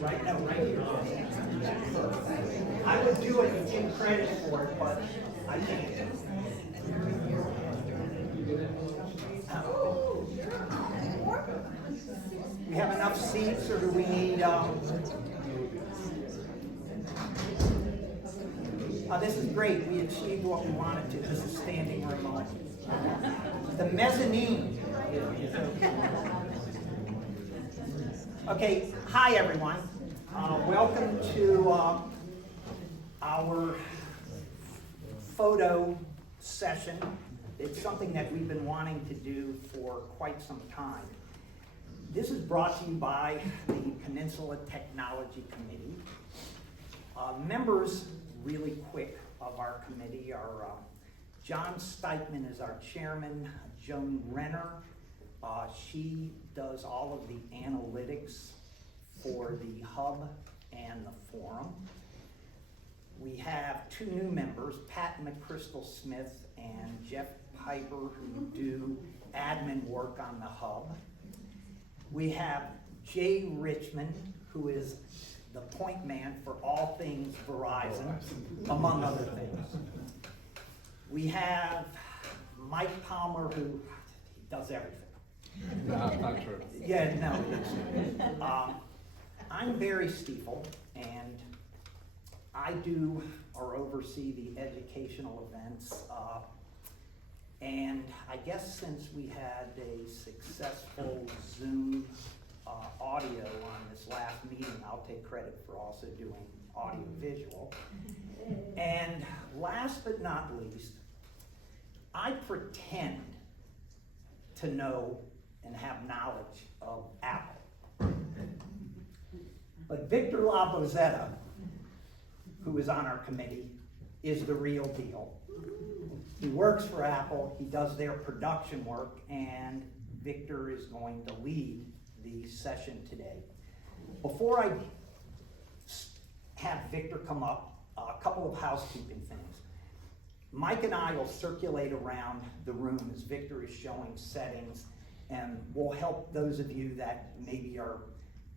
Right now, right here. I would do it and give credit for it, but I can't. We have enough seats, or do we need? This is great. We achieved what we wanted to. This is standing room only. The mezzanine. Okay. Hi, everyone. Welcome to our photo session. It's something that we've been wanting to do for quite some time. This is brought to you by the Peninsula Technology Committee. Members, really quick, of our committee are John Steitman is our chairman, Joan Renner. She does all of the analytics for the hub and the forum. We have two new members, Pat McChrystal Smith and Jeff Piper, who do admin work on the hub. We have Jay Richmond, who is the point man for all things Verizon, among other things. We have Mike Palmer, who does everything. No, not true. Yeah, no. I'm Barry Stiefel, and I do or oversee the educational events. And I guess since we had a successful Zoom audio on this last meeting, I'll take credit for also doing audio visual. And last but not least, I pretend to know and have knowledge of Apple. But Victor Labozzetta, who is on our committee, is the real deal. He works for Apple, he does their production work, and Victor is going to lead the session today. Before I have Victor come up, a couple of housekeeping things. Mike and I will circulate around the room as Victor is showing settings, and we'll help those of you that maybe are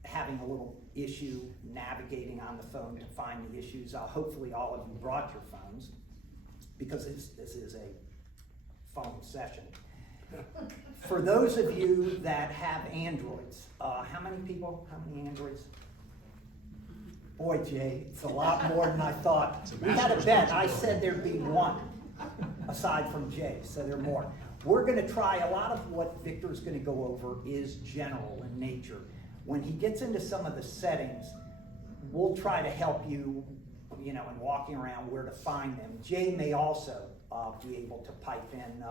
having a little issue navigating on the phone to find the issues. Hopefully all of you brought your phones, because this is a phone session. For those of you that have Androids, how many Androids? Boy, Jay, it's a lot more than I thought. We had a bet. I said there'd be one, aside from Jay, so there are more. We're gonna try, a lot of what Victor's gonna go over is general in nature. When he gets into some of the settings, we'll try to help you, in walking around where to find them. Jay may also be able to pipe in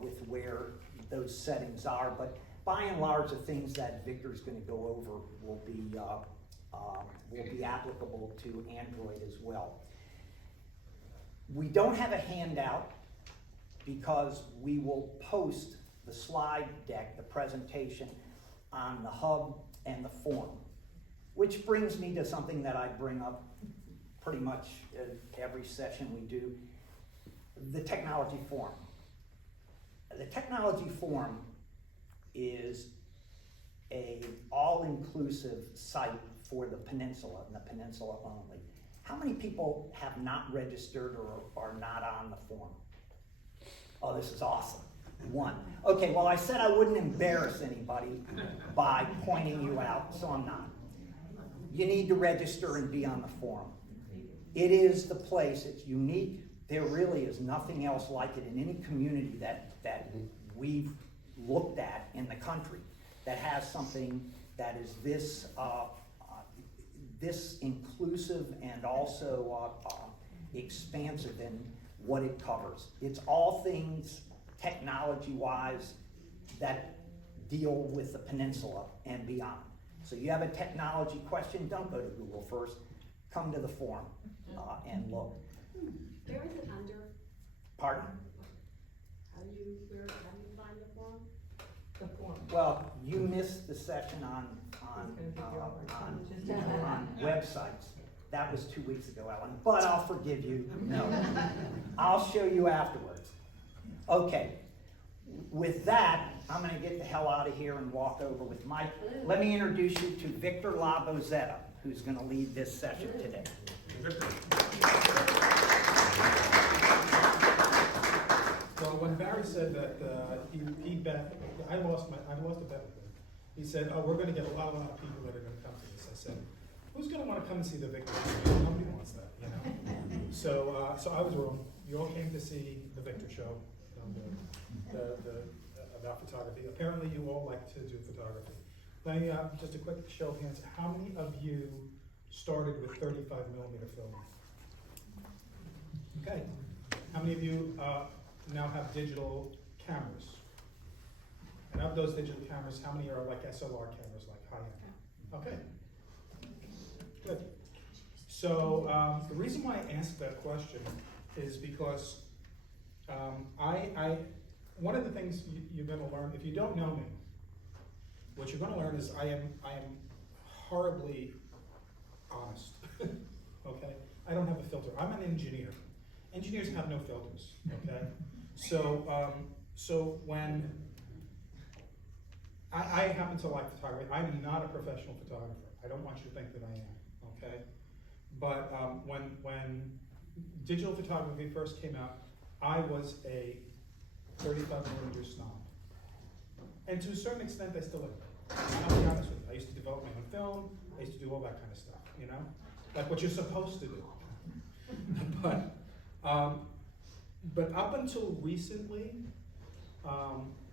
with where those settings are, but by and large, the things that Victor's going to go over will be applicable to Android as well. We don't have a handout because we will post the slide deck, the presentation, on the hub and the forum, which brings me to something that I bring up pretty much every session we do, the technology forum. The technology forum is an all-inclusive site for the peninsula and the peninsula only. How many people have not registered or are not on the forum? Oh, this is awesome. One. Okay, well, I said I wouldn't embarrass anybody by pointing you out, so I'm not. You need to register and be on the forum. It is the place, it's unique. There really is nothing else like it in any community that we've looked at in the country that has something that is this this inclusive and also expansive in what it covers. It's all things technology-wise that deal with the peninsula and beyond. So you have a technology question, don't go to Google first. Come to the forum and look. Where is it under? Pardon? How do you find the forum? The forum. Well, you missed the session on websites. That was 2 weeks ago, Ellen, but I'll forgive you. No, I'll show you afterwards. Okay, With that, I'm gonna get the hell out of here and walk over with Mike. Let me introduce you to Victor Labozzetta, who's gonna lead this session today. Well, when Barry said that he bet, I lost a bet with him. He said, "Oh, we're going to get a lot of people that are going to come to this." I said, "Who's going to want to come and see the Victor show? Nobody wants that, you know." So I was wrong. You all came to see the Victor show, about photography. Apparently, you all like to do photography. Let me just a quick show of hands. How many of you started with 35mm film? Okay. How many of you now have digital cameras? And of those digital cameras, how many are like SLR cameras, like high-end? Okay, good. So the reason why I asked that question is because one of the things you're going to learn, if you don't know me, what you're going to learn is I am horribly honest. Okay, I don't have a filter. I'm an engineer. Engineers have no filters. Okay, so when I happen to like photography. I'm not a professional photographer. I don't want you to think that I am, okay? But when digital photography first came out, I was a 35mm snob. And to a certain extent, I still am. I'll be honest with you. I used to develop my own film. I used to do all that kind of stuff, you know? Like what you're supposed to do. But up until recently,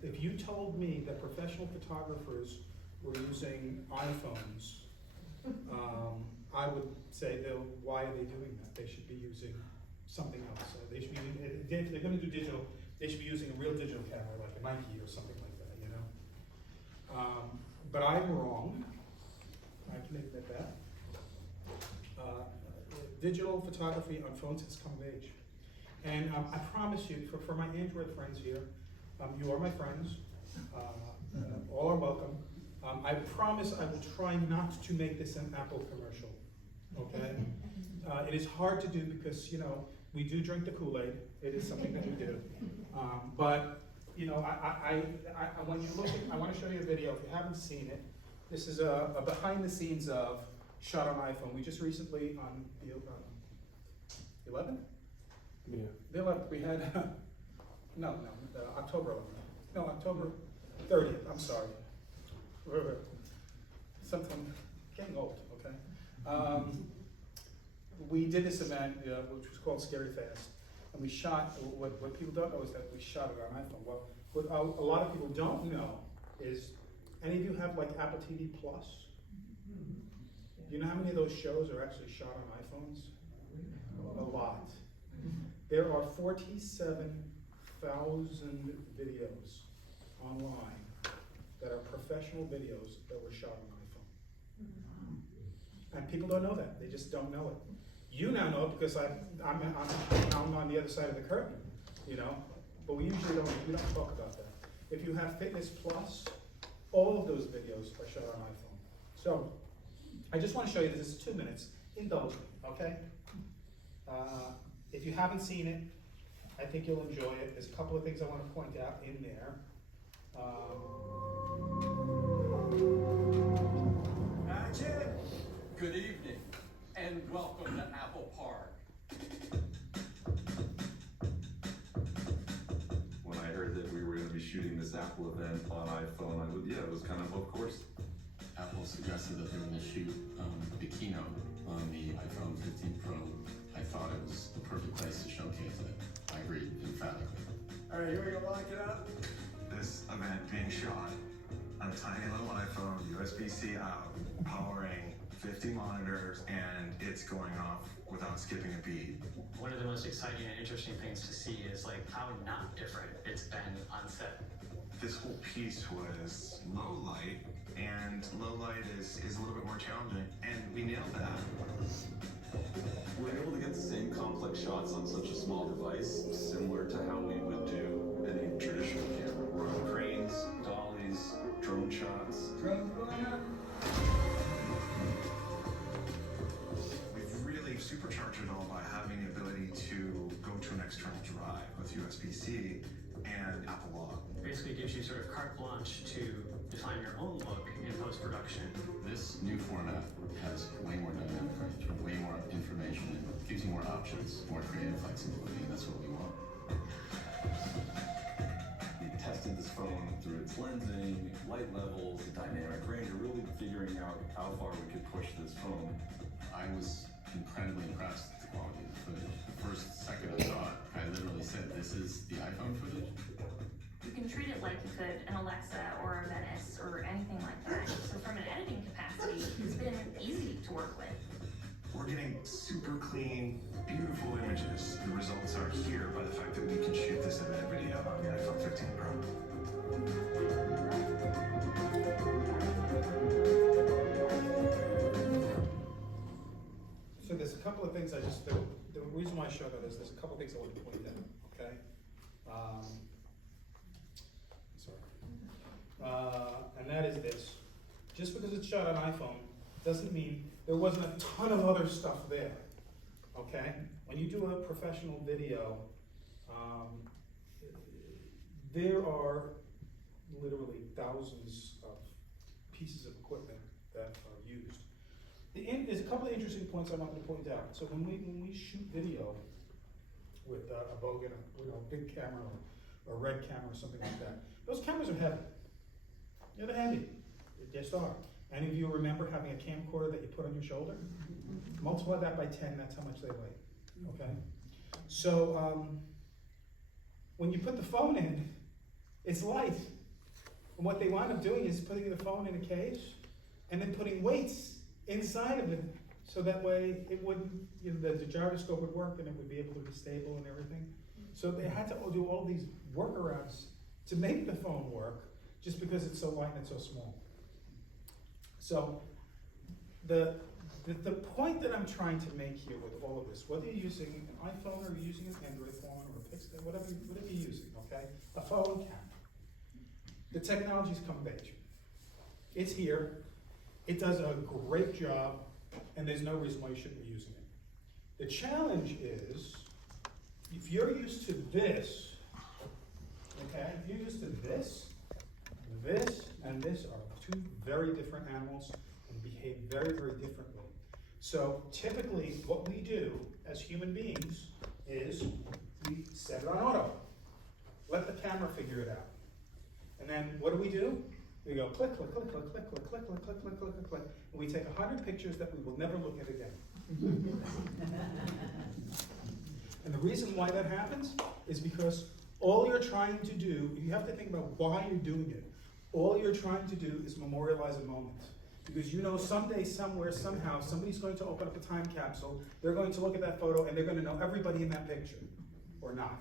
if you told me that professional photographers were using iPhones, I would say, why are they doing that? They should be using something else. They should be, if they're going to do digital, they should be using a real digital camera, like a Nike or something like that, you know? But I'm wrong. I can admit that. Digital photography on phones has come of age. And I promise you, for my Android friends here, you are my friends. All are welcome. I promise I will try not to make this an Apple commercial. Okay? It is hard to do because, you know, we do drink the Kool-Aid. It is something that we do. But, you know, when you look at, I want to show you a video. If you haven't seen it, this is a behind the scenes of shot on iPhone. We just recently, on the 11th? Yeah. The 11th, we had, October 11th. No, October 30th, I'm sorry. Something, getting old, okay? We did this event, which was called Scary Fast. And we shot, what people don't know is that we shot it on iPhone. Well, what a lot of people don't know is, any of you have like Apple TV Plus? You know how many of those shows are actually shot on iPhones? A lot. There are 47,000 videos online that are professional videos that were shot on iPhone. And people don't know that. They just don't know it. You now know it because I'm on the other side of the curtain, you know? But we usually we don't talk about that. If you have Fitness Plus, all of those videos are shot on iPhone. So, I just want to show you this. This is 2 minutes. Indulge me, okay? If you haven't seen it, I think you'll enjoy it. There's a couple of things I want to point out in there. Good evening, and welcome to Apple Park. When I heard that we were going to be shooting this Apple event on iPhone, it was kind of course. Apple suggested that they were going to shoot the keynote on the iPhone 15 Pro. I thought it was the perfect place to showcase it. I agreed emphatically. All right, here we go, lock it up. This event being shot on a tiny little iPhone, USB-C out, powering 50 monitors, and it's going off without skipping a beat. One of the most exciting and interesting things to see is like how not different it's been on set. This whole piece was low light, and low light is a little bit more challenging, and we nailed that. We're able to get the same complex shots on such a small device, similar to how we would do any traditional camera. We're on cranes, dollies, drone shots. Drone's going up. We've really supercharged it all by having the ability to go to an external drive with USB-C and than Apple law. Basically gives you sort of carte blanche to define your own look in post-production. This new format has way more dynamic range, way more information, and gives you more options, more creative flexibility, and that's what we want. We tested this phone through its lensing, light levels, dynamic range, and really figuring out how far we could push this phone. I was incredibly impressed with the quality of the footage. The first second I saw it, I literally said, "This is the iPhone footage?" You can treat it like you could an Alexa or a Venice or anything like that. So from an editing capacity, it's been easy to work with. We're getting super clean, beautiful images. The results are here by the fact that we can shoot this embedded video on the iPhone 15 Pro. So there's a couple of things the reason why I show that is there's a couple of things I want to point out, okay? And that is this. Just because it's shot on iPhone doesn't mean there wasn't a ton of other stuff there, okay? When you do a professional video, there are literally thousands of pieces of equipment that are used. There's a couple of interesting points I wanted to point out. So when we shoot video with a Bogan, a big camera or a red camera or something like that, those cameras are heavy. Yeah, they're heavy. They just are. Any of you remember having a camcorder that you put on your shoulder? Multiply that by 10, that's how much they weigh, okay? So when you put the phone in, it's light. And what they wind up doing is putting the phone in a case and then putting weights inside of it so that way it wouldn't, the gyroscope would work and it would be able to be stable and everything. So they had to do all these workarounds to make the phone work just because it's so light and it's so small. So the point that I'm trying to make here with all of this, whether you're using an iPhone or you're using an Android phone or a PICS, whatever you're using, okay? A phone camera. The technology's come of age. It's here. It does a great job, and there's no reason why you shouldn't be using it. The challenge is, if you're used to this, okay, if you're used to this, and this are two very different animals and behave very, very differently. So typically, what we do as human beings is we set it on auto. Let the camera figure it out. And then what do? We go click, click, click, click, click, click, click, click, click, click, click, click, click, and we take 100 pictures that we will never look at again. And the reason why that happens is because all you're trying to do, you have to think about why you're doing it. All you're trying to do is memorialize a moment. Because you know someday, somewhere, somehow, somebody's going to open up a time capsule, they're going to look at that photo, and they're going to know everybody in that picture. Or not.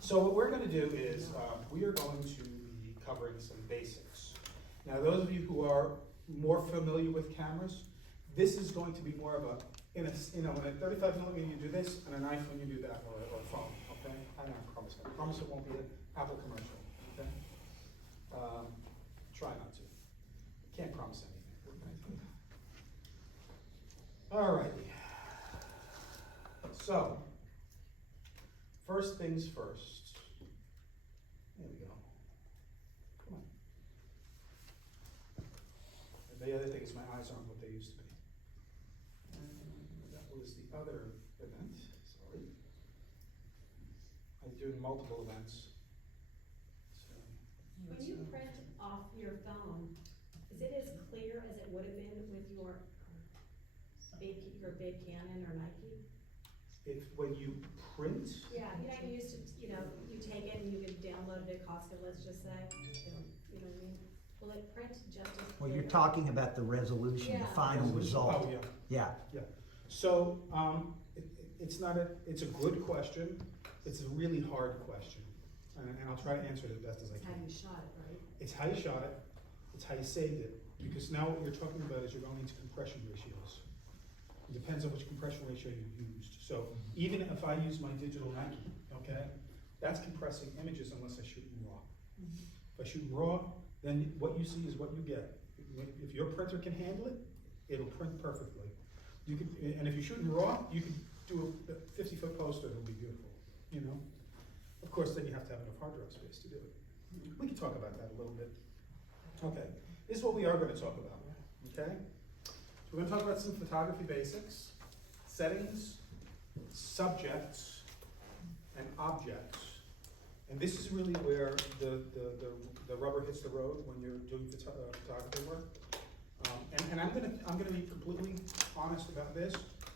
So what we're going to do is we are going to be covering some basics. Now, those of you who are more familiar with cameras, this is going to be more of a, in a 35mm you do this, and an iPhone you do that, or a phone. Okay, I promise. I promise it won't be an Apple commercial. Okay, try not to. Can't promise anything. All right. So. First things first. There we go. Come on. And the other thing is my eyes aren't what they used to be. And that was the other event. Sorry. I'm doing multiple events. So. When you print off your phone, is it as clear as it would have been with your big Canon or Nike? If when you print. Yeah, you used to, you take it and you could download it at Costco, let's just say, you know what I mean? Will it print just as clear? Well, you're talking about the resolution, the Yeah. final result. Oh, yeah. Yeah. So, it's a good question. It's a really hard question. And I'll try to answer it as best as I It's how can. you shot it, right? It's how you shot it. It's how you saved it. Because now what you're talking about is you're going into compression ratios. It depends on which compression ratio you used. So even if I use my digital Nike, okay, that's compressing images unless I shoot in RAW. If I shoot in RAW, then what you see is what you get. If your printer can handle it, it'll print perfectly. And if you shoot in RAW, you can do a 50-foot poster, it'll be beautiful, Of course, then you have to have enough hard drive space to do it. We can talk about that a little bit. Okay, this is what we are gonna talk about, okay? So we're gonna talk about some photography basics, settings, subjects, and objects. And this is really where the rubber hits the road when you're doing photography work. And I'm gonna be completely honest about this.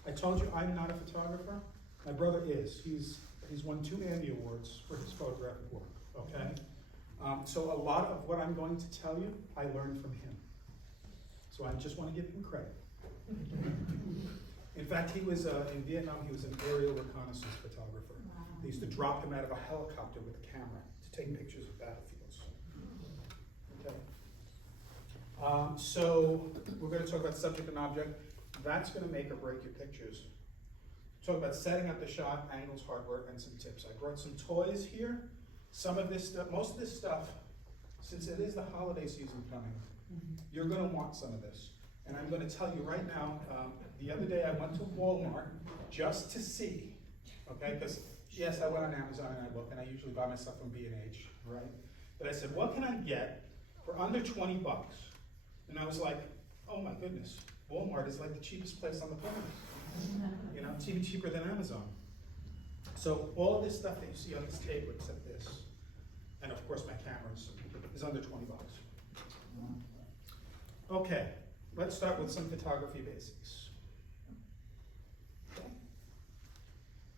I told you I'm not a photographer. My brother is. He's won 2 Andy Awards for his photographic work, okay? So a lot of what I'm going to tell you, I learned from him. So I just want to give him credit. In fact, he was, in Vietnam, he was an aerial reconnaissance photographer. They used to drop him out of a helicopter with a camera to take pictures of battlefields. Okay. So we're going to talk about subject and object. That's going to make or break your pictures. Talk about setting up the shot, angles, hardware, and some tips. I brought some toys here. Some of this stuff, most of this stuff, since it is the holiday season coming, you're going to want some of this. And I'm going to tell you right now, the other day I went to Walmart just to see, okay, because yes, I went on Amazon and I look, and I usually buy my stuff from B&H, right? But I said, what can I get for under 20 bucks? And I was like, oh my goodness, Walmart is like the cheapest place on the planet. You know, it's even cheaper than Amazon. So all of this stuff that you see on this table, except this, and of course my cameras, is under 20 bucks. Okay, let's start with some photography basics. Okay.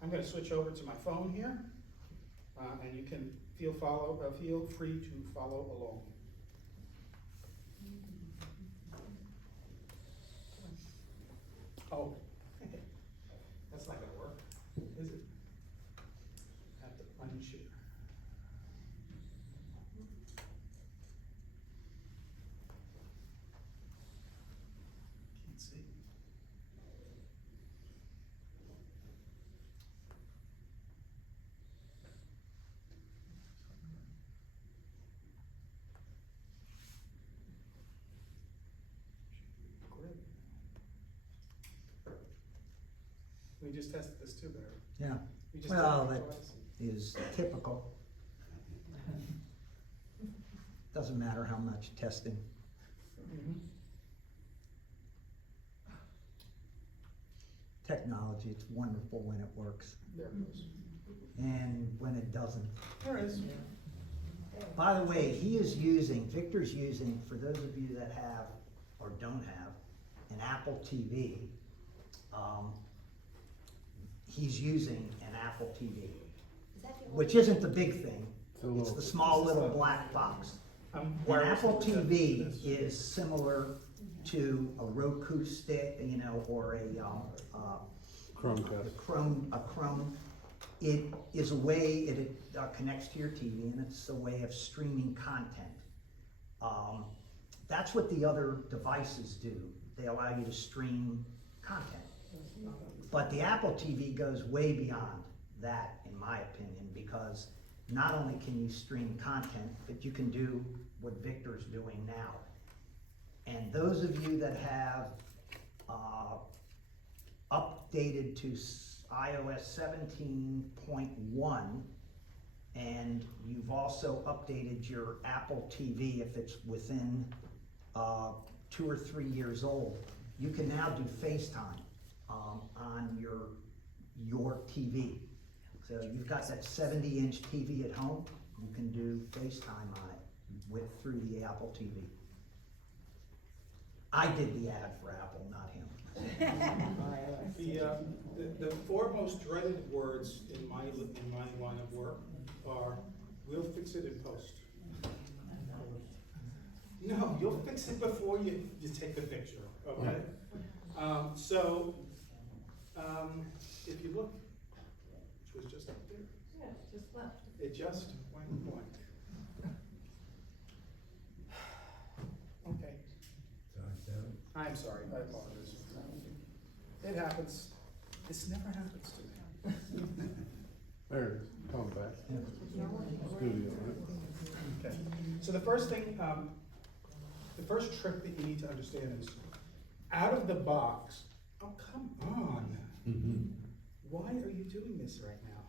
I'm going to switch over to my phone here, and you can feel free to follow along. Oh, that's not going to work, is it? I have to unshare. Can't see. Great. We just tested this too, Barry. Yeah, We just well, tested it that twice. is typical. Doesn't matter how much testing. Mhm. Technology, it's wonderful when it works, There it goes. and when it doesn't. There it is. By the way, Victor's using, for those of you that have or don't have an Apple TV, he's using an Apple TV, which isn't the big thing. It's the small little black box. An Apple TV is similar to a Roku stick, you know, or a Chrome. It is a way, it connects to your TV, and it's a way of streaming content. That's what the other devices do. They allow you to stream content. But the Apple TV goes way beyond that, in my opinion, because not only can you stream content, but you can do what Victor's doing now. And those of you that have updated to iOS 17.1, and you've also updated your Apple TV if it's within 2 or 3 years old, you can now do FaceTime on your TV. So you've got that 70-inch TV at home, you can do FaceTime on it through the Apple TV. I did the ad for Apple, not him. The 4 most dreaded words in my line of work are, "We'll fix it in post." No, you'll fix it before you take the picture, okay? If you look, which was just up there. Yeah, just left. It just went blank. Okay. I'm sorry, I apologize. It happens. This never happens to me. There, come back. Studio, right? Okay. So the first thing, the first trick that you need to understand is, out of the box, oh, come on. Why are you doing this right now?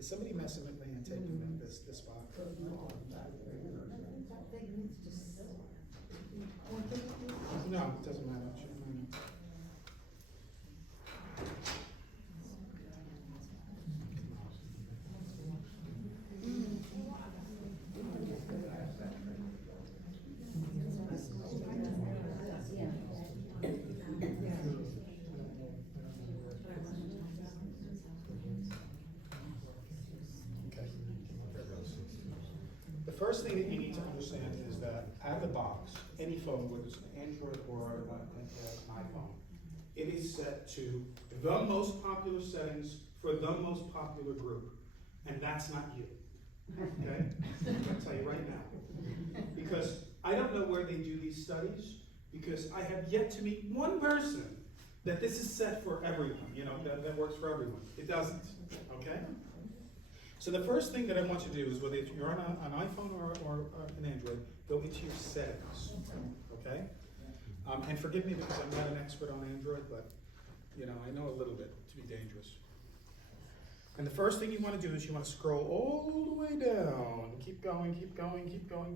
Is somebody messing with me and taking this box? No, it doesn't matter. The first thing that you need to understand is that out of the box, any phone, whether it's an Android or an iPhone, it is set to the most popular settings for the most popular group. And that's not you. Okay? I'm gonna tell you right now. Because I don't know where they do these studies, because I have yet to meet one person that this is set for everyone, that works for everyone. It doesn't. Okay? So the first thing that I want you to do is, whether you're on an iPhone or an Android, go into your settings, okay? And forgive me because I'm not an expert on Android, but I know a little bit to be dangerous. And the first thing you want to do is you want to scroll all the way down, keep going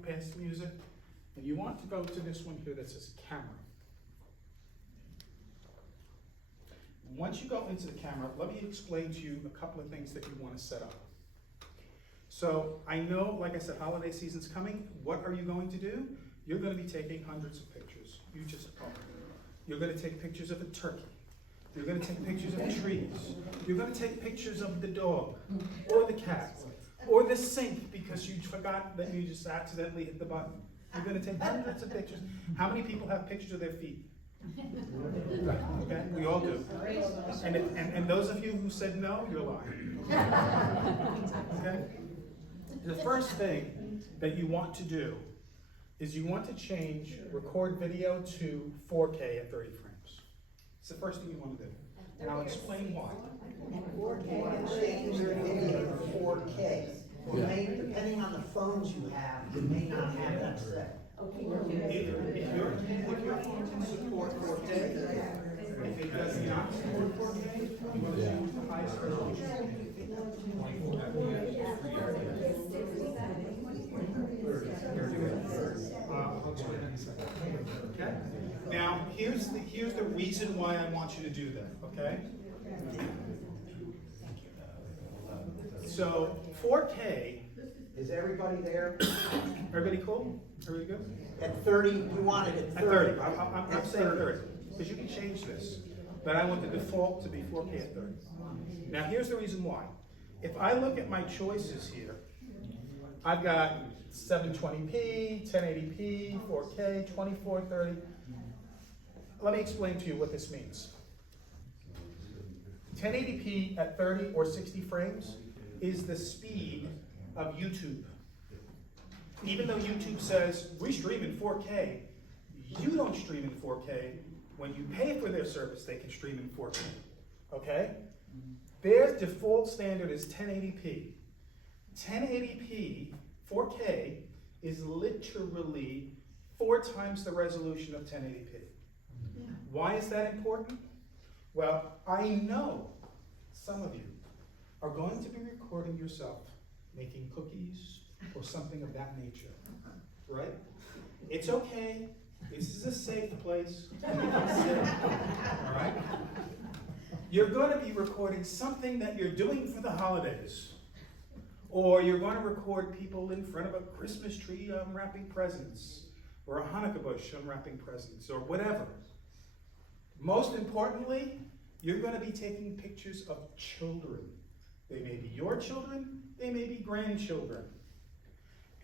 past music, and you want to go to this one here that says camera. Once you go into the camera, let me explain to you a couple of things that you want to set up. So I know, like I said, holiday season's coming. What are you going to do? You're going to be taking hundreds of pictures. You just are. You're going to take pictures of a turkey. You're going to take pictures of trees. You're going to take pictures of the dog, or the cat, or the sink because you forgot that you just accidentally hit the button. You're going to take hundreds of pictures. How many people have pictures of their feet? Okay, we all do. And those of you who said no, you're lying. Okay? The first thing that you want to do is you want to change record video to 4K at 30 frames. It's the first thing you want to do. And I'll explain why. 4K and change your video to 4K. Depending on the phones you have, you may not have that set. If your phone can support 4K, if it does not support 4K, you want to choose the highest resolution. I'll explain that in a second. Okay? Now, here's the reason why I want you to do that, okay? So, 4K. Is everybody there? Everybody cool? Everybody good? At 30, you want it at 30. At 30. I'm saying 30. Because you can change this. But I want the default to be 4K at 30. Now, here's the reason why. If I look at my choices here, I've got 720p, 1080p, 4K, 2430. Let me explain to you what this means. 1080p at 30 or 60 frames is the speed of YouTube. Even though YouTube says, we stream in 4K, you don't stream in 4K. When you pay for their service, they can stream in 4K, okay? Their default standard is 1080p. 1080p, 4K, is literally 4 times the resolution of 1080p. Why is that important? Well, I know some of you are going to be recording yourself making cookies or something of that nature, right? It's okay. This is a safe place. You can sit, all right? You're going to be recording something that you're doing for the holidays. Or you're going to record people in front of a Christmas tree unwrapping presents, or a Hanukkah bush unwrapping presents, or whatever. Most importantly, you're going to be taking pictures of children. They may be your children, they may be grandchildren.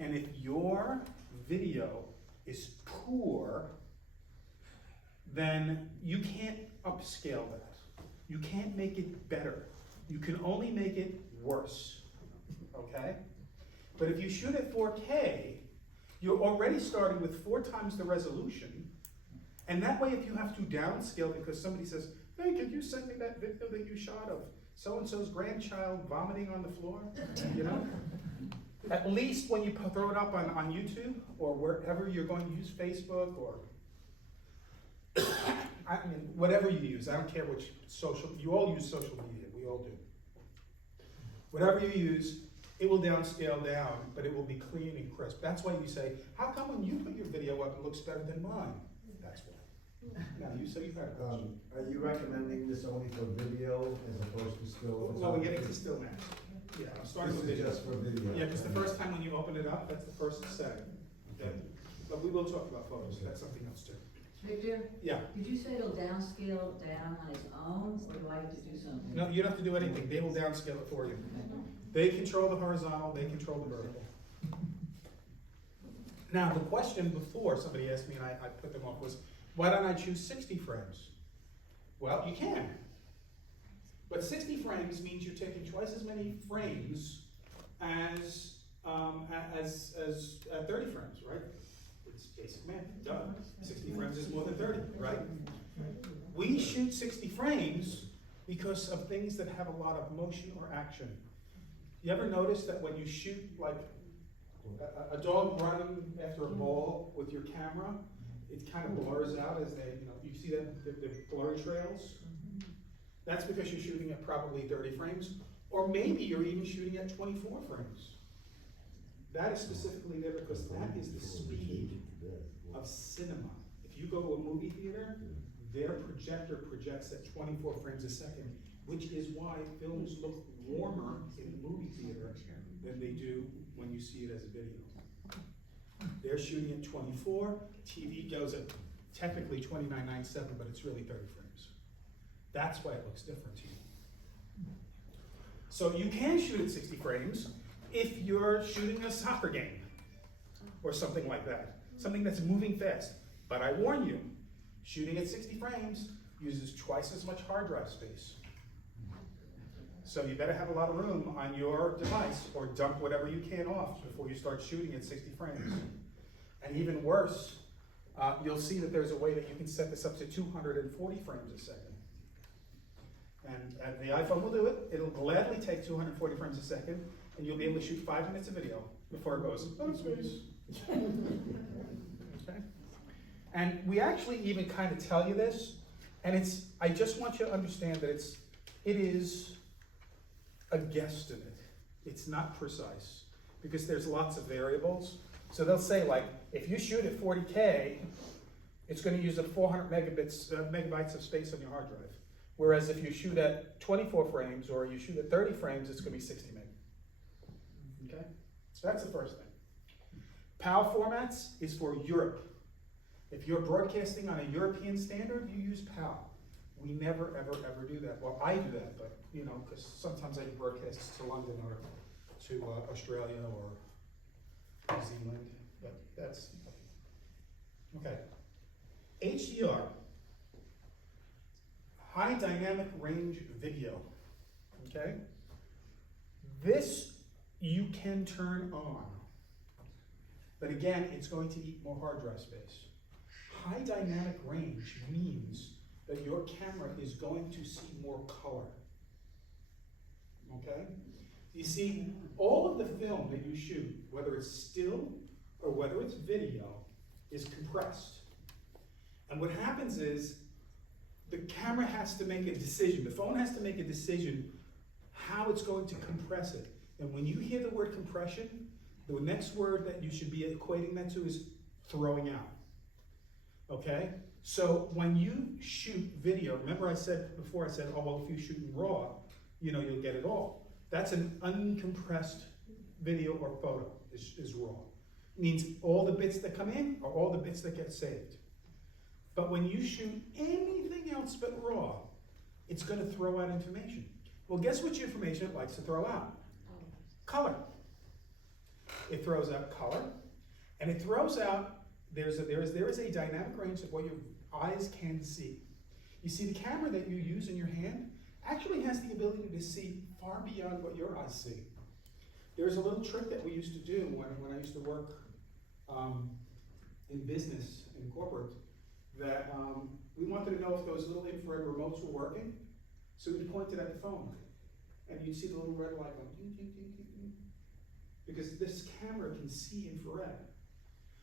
And if your video is poor, then you can't upscale that. You can't make it better. You can only make it worse, okay? But if you shoot at 4K, you're already starting with 4 times the resolution, and that way if you have to downscale because somebody says, hey, could you send me that video that you shot of so-and-so's grandchild vomiting on the floor, At least when you throw it up on YouTube or wherever you're going to use Facebook or whatever you use. I don't care which you all use social media. We all do. Whatever you use, it will downscale down, but it will be clean and crisp. That's why you say, how come when you put your video up, it looks better than mine? That's why. Now, you say you've had a question. Are you recommending this only for video as opposed to still? Well, we're getting to still now. Yeah, I'm starting with This is video. just for video. Yeah, because the first time when you open it up, that's the first setting. Okay? But we will talk about photos, that's something else too. Victor, Yeah, did you say it'll downscale down on its own, or do I have to do something? no, you don't have to do anything, they will downscale it for you. They control the horizontal, they control the vertical. Now, the question before, somebody asked me and I put them off, was, why don't I choose 60 frames? Well, you can. But 60 frames means you're taking twice as many frames as 30 frames, right? It's basic math, done. 60 frames is more than 30, right? We shoot 60 frames because of things that have a lot of motion or action. You ever notice that when you shoot like a dog running after a ball with your camera, it kind of blurs out as they, you see that, the blurry trails? That's because you're shooting at probably 30 frames, or maybe you're even shooting at 24 frames. That is specifically there because that is the speed of cinema. If you go to a movie theater, their projector projects at 24 frames a second, which is why films look warmer in the movie theater than they do when you see it as a video. They're shooting at 24, TV goes at technically 29.97, but it's really 30 frames. That's why it looks different to you. So you can shoot at 60 frames if you're shooting a soccer game or something like that, something that's moving fast. But I warn you, shooting at 60 frames uses twice as much hard drive space. So you better have a lot of room on your device or dump whatever you can off before you start shooting at 60 frames. And even worse, you'll see that there's a way that you can set this up to 240 frames a second. And the iPhone will do it. It'll gladly take 240 frames a second, and you'll be able to shoot 5 minutes of video before it goes, oh, space. Okay? And we actually even kind of tell you this, and I just want you to understand that it is a guesstimate. It's not precise, because there's lots of variables. So they'll say, like, if you shoot at 40K, it's going to use up 400 megabytes of space on your hard drive. Whereas if you shoot at 24 frames or you shoot at 30 frames, it's going to be 60 meg. Okay? So that's the first thing. PAL formats is for Europe. If you're broadcasting on a European standard, you use PAL. We never, ever, ever do that. Well, I do that, but, because sometimes I do broadcasts to London or to Australia or New Zealand, but that's, okay. HDR, high dynamic range video, okay? This you can turn on, but again, it's going to eat more hard drive space. High dynamic range means that your camera is going to see more color, okay? You see, all of the film that you shoot, whether it's still or whether it's video, is compressed. And what happens is, the camera has to make a decision, the phone has to make a decision how it's going to compress it. And when you hear the word compression, the next word that you should be equating that to is throwing out. Okay? So when you shoot video, remember I said before, oh, well, if you shoot in RAW, you'll get it all. That's an uncompressed video or photo, is RAW. It means all the bits that come in are all the bits that get saved. But when you shoot anything else but RAW, it's going to throw out information. Well, guess which information it likes to throw out? Color. It throws out color, and it throws out, there is a dynamic range of what your eyes can see. You see, the camera that you use in your hand actually has the ability to see far beyond what your eyes see. There's a little trick that we used to do when I used to work in business, in corporate, that we wanted to know if those little infrared remotes were working, so we'd point it at the phone, and you'd see the little red light going, ding, ding, ding, ding, ding, because this camera can see infrared.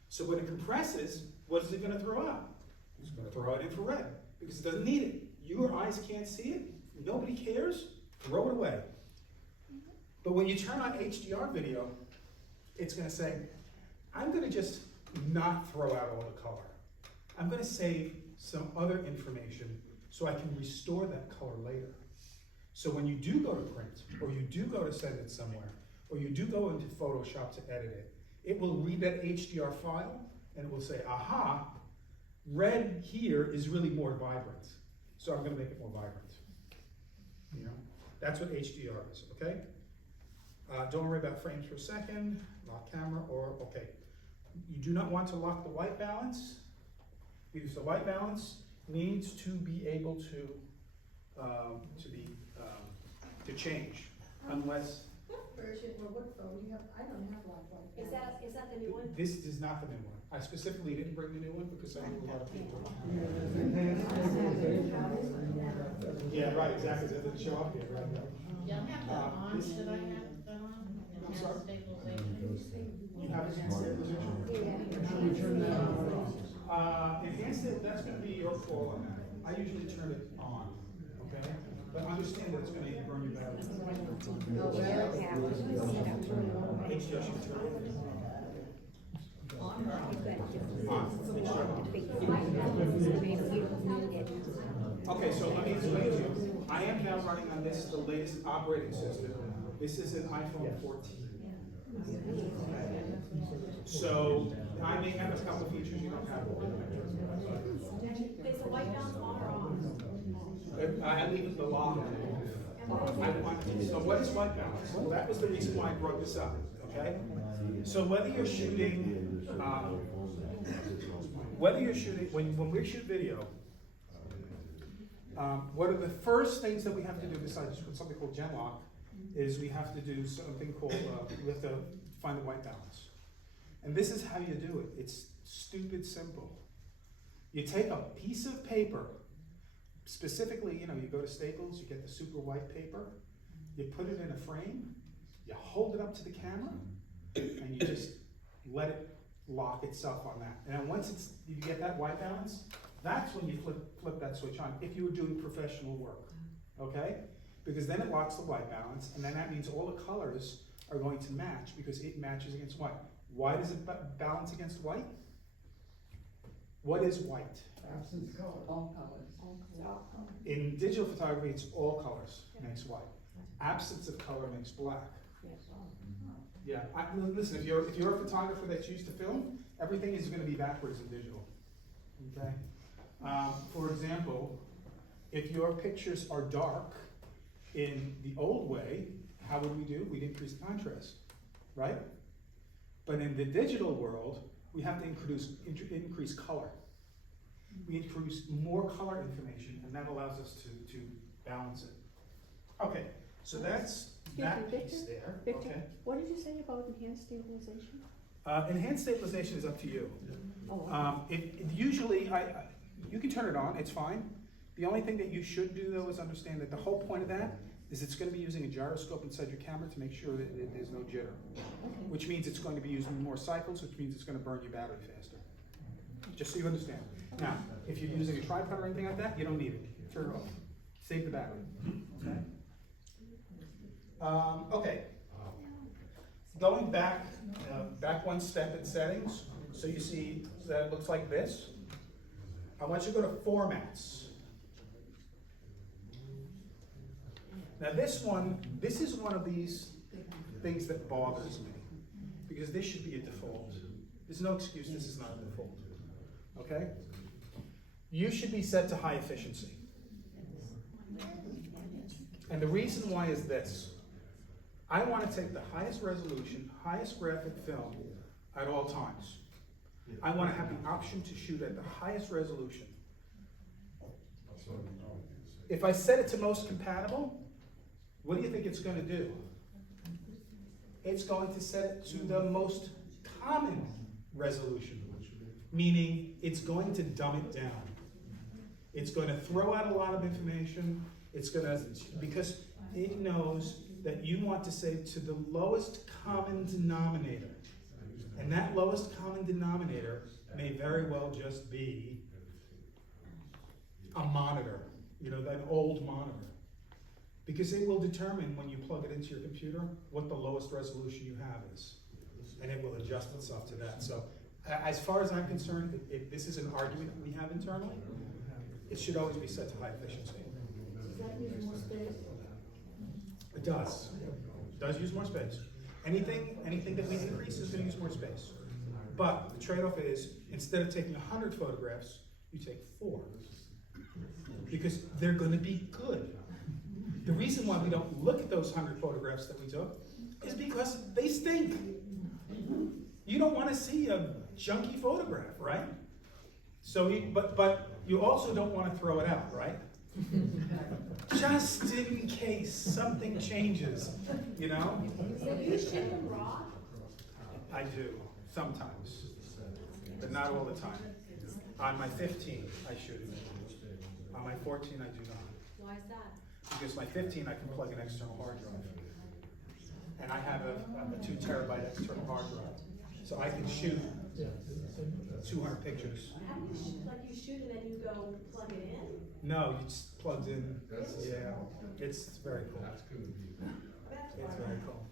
So when it compresses, what is it going to throw out? It's going to throw out infrared, because it doesn't need it. Your eyes can't see it, nobody cares, throw it away. But when you turn on HDR video, it's gonna say, I'm gonna just not throw out all the color. I'm gonna save some other information so I can restore that color later. So when you do go to print, or you do go to send it somewhere, or you do go into Photoshop to edit it, it will read that HDR file and it will say, aha, red here is really more vibrant. So I'm gonna make it more vibrant. You know, that's what HDR is, okay? Don't worry about frames per second, lock camera, or, okay. You do not want to lock the white balance, because the white balance needs to be able to change, unless. Version, or what phone do you have? I don't have like Is that the new one? This is not the new one. I specifically didn't bring the new one because I knew a lot of people. Yeah, right, exactly, that didn't show up yet, right? Yeah, I have that on, should I have that on? I'm sorry? Stabilization. You have enhanced stabilization? Enhanced, that's gonna be your call on that. I usually turn it on, okay? But understand that it's gonna burn your battery. HDR should turn on. Okay, so let me explain to you. I am now running on this, the latest operating system. This is an iPhone 14. So I may have a couple of features you don't have. Is the white balance on or off? I leave the lock. So what is white balance? Well, that was the reason why I brought this up, okay? So whether you're shooting, when we shoot video, one of the first things that we have to do besides something called gen lock is we have to do something called, we have to find the white balance. And this is how you do it. It's stupid simple. You take a piece of paper, specifically, you go to Staples, you get the super white paper, you put it in a frame, you hold it up to the camera, and you just let it lock itself on that. And then once you get that white balance, that's when you flip that switch on, if you were doing professional work, okay? Because then it locks the white balance, and then that means all the colors are going to match because it matches against white. Why does it balance against white? What is white? Absence color. All colors. All colors. In digital photography, it's all colors makes white. Absence of color makes black. Yeah, listen, if you're a photographer that's used to film, everything is going to be backwards in digital. Okay. For example, if your pictures are dark in the old way, how would we do? We'd increase the contrast, right? But in the digital world, we have to increase color. We introduce more color information, and that allows us to balance it. Okay, so that's that piece there. Victor, okay. What did you say about enhanced stabilization? Enhanced stabilization is up to you. Oh. Usually, you can turn it on, it's fine. The only thing that you should do though is understand that the whole point of that is it's going to be using a gyroscope inside your camera to make sure that there's no jitter. Okay. Which means it's going to be using more cycles, which means it's going to burn your battery faster. Just so you understand. Now, if you're using a tripod or anything like that, you don't need it. Turn it off. Save the battery. Okay. Okay. Going back one step in settings, so you see that it looks like this. I want you to go to Formats. Now this is one of these things that bothers me, because this should be a default. There's no excuse this is not a default, okay? You should be set to high efficiency. And the reason why is this. I want to take the highest resolution, highest graphic film at all times. I want to have the option to shoot at the highest resolution. If I set it to most compatible, what do you think it's going to do? It's going to set it to the most common resolution, meaning it's going to dumb it down. It's going to throw out a lot of information. It's going to, because it knows that you want to say to the lowest common denominator. And that lowest common denominator may very well just be a monitor, an old monitor. Because it will determine when you plug it into your computer, what the lowest resolution you have is. And it will adjust itself to that. So as far as I'm concerned, if this is an argument we have internally, it should always be set to high efficiency. Does that use more space? It does. It does use more space. Anything that we increase is gonna use more space. But the trade-off is, instead of taking 100 photographs, you take 4. Because they're gonna be good. The reason why we don't look at those 100 photographs that we took is because they stink. You don't wanna see a junky photograph, right? So, but you also don't wanna throw it out, right? Just in case something changes, you know? So you shoot them raw? I do, sometimes, but not all the time. On my 15, I shoot it. On my 14, I do not. Why is that? Because my 15, I can plug an external hard drive. And I have a 2 terabyte external hard drive. So I can shoot 200 pictures. How do you shoot, like you shoot and then you go plug it in? No, you just plugged in. Yeah, it's very cool. It's very cool.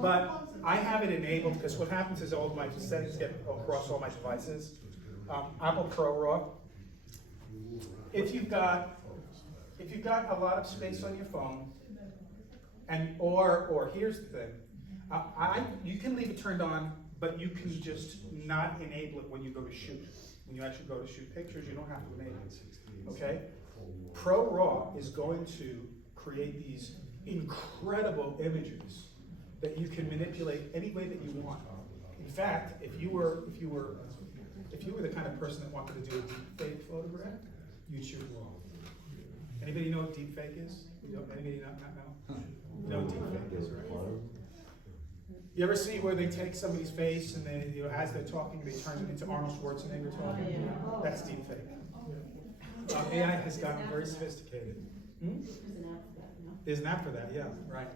But I have it enabled because what happens is all my settings get across all my devices. Apple Pro Raw. If you've got a lot of space on your phone, and or here's the thing, you can leave it turned on, but you can just not enable it when you go to shoot. When you actually go to shoot pictures, you don't have to enable it. Okay? Pro Raw is going to create these incredible images that you can manipulate any way that you want. In fact, if you were the kind of person that wanted to do a deep fake photograph, you'd shoot raw. Anybody know what deep fake is? Anybody not know? You know what deep fake is, right? You ever see where they take somebody's face and they, as they're talking, they turn it into Arnold Schwarzenegger talking? That's deep fake. AI has gotten very sophisticated. There's an app for that, yeah, right.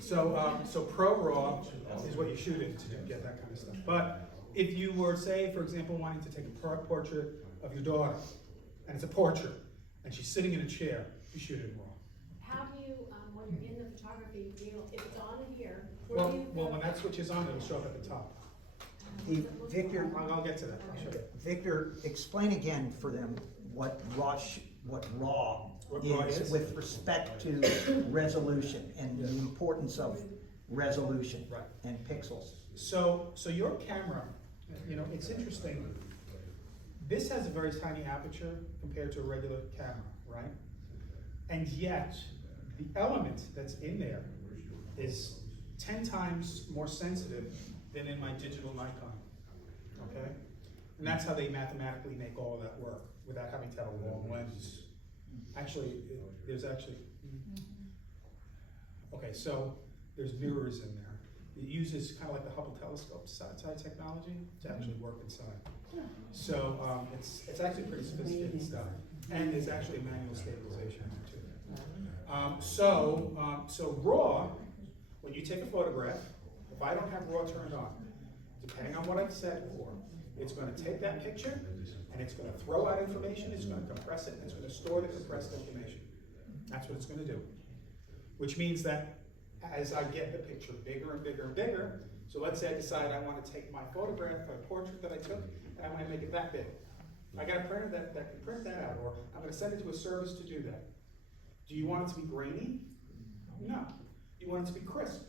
So Pro Raw is what you shoot it to get that kind of stuff. But if you were, say, for example, wanting to take a portrait of your daughter, and it's a portrait, and she's sitting in a chair, you shoot it in RAW. How do you, when you're in the photography, if it's on here, Well, when that switch is on, it'll show up at the top. Victor, I'll get to that. I'll show you. Victor, explain again for them what RAW is with respect to resolution and the importance of resolution and pixels. So your camera, it's interesting. This has a very tiny aperture compared to a regular camera, right? And yet, the element that's in there is 10 times more sensitive than in my digital Nikon, okay? And that's how they mathematically make all of that work without having to have a long lens. Actually, okay, so there's mirrors in there. It uses kind of like the Hubble telescope side technology to actually work inside. So it's actually pretty sophisticated stuff. And there's actually manual stabilization in there too. So RAW, when you take a photograph, if I don't have RAW turned on, depending on what I've said before, it's going to take that picture and it's going to throw out information, it's going to compress it, and it's going to store the compressed information. That's what it's going to do. Which means that as I get the picture bigger and bigger and bigger, so let's say I decide I want to take my photograph, my portrait that I took, and I want to make it that big. I got a printer that can print that out, or I'm going to send it to a service to do that. Do you want it to be grainy? No. You want it to be crisp.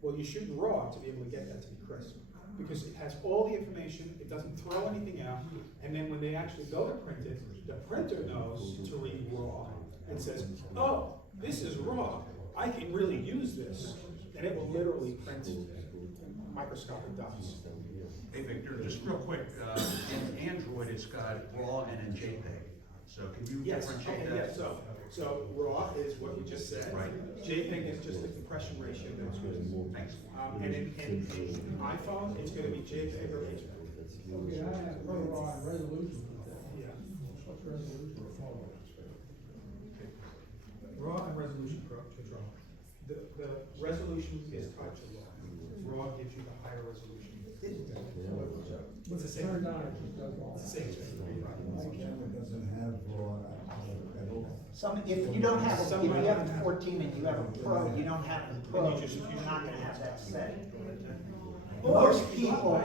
Well, you shoot RAW to be able to get that to be crisp, because it has all the information, it doesn't throw anything out, and then when they actually go to print it, the printer knows to read RAW and says, oh, this is RAW, I can really use this, and it will literally print microscopic dots. Hey Victor, just real quick, in Android it's got RAW and in JPEG. So can you differentiate that? Yeah, so RAW is what you just said. Right. JPEG is just the compression ratio that's used. Thanks. And in iPhone, it's going to be JPEG or HPEG. Okay, I have RAW and resolution. Yeah. What's resolution for photo? RAW and resolution control. The resolution is tied to RAW. RAW gives you the higher resolution. It's the same. Turned on, it just does all. It's the same thing. My camera doesn't have RAW If you don't have, if you have a 14 and you have a Pro, you don't have the Pro, And you just- you're not gonna have that setting. Or- Most people,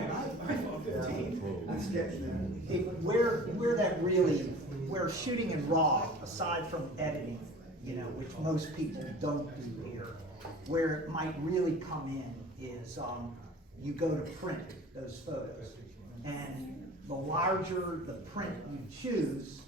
iPhone 15. Let's get where that really, where shooting in RAW, aside from editing, you know, which most people don't do here, where it might really come in is, you go to print those photos. And the larger the print you choose,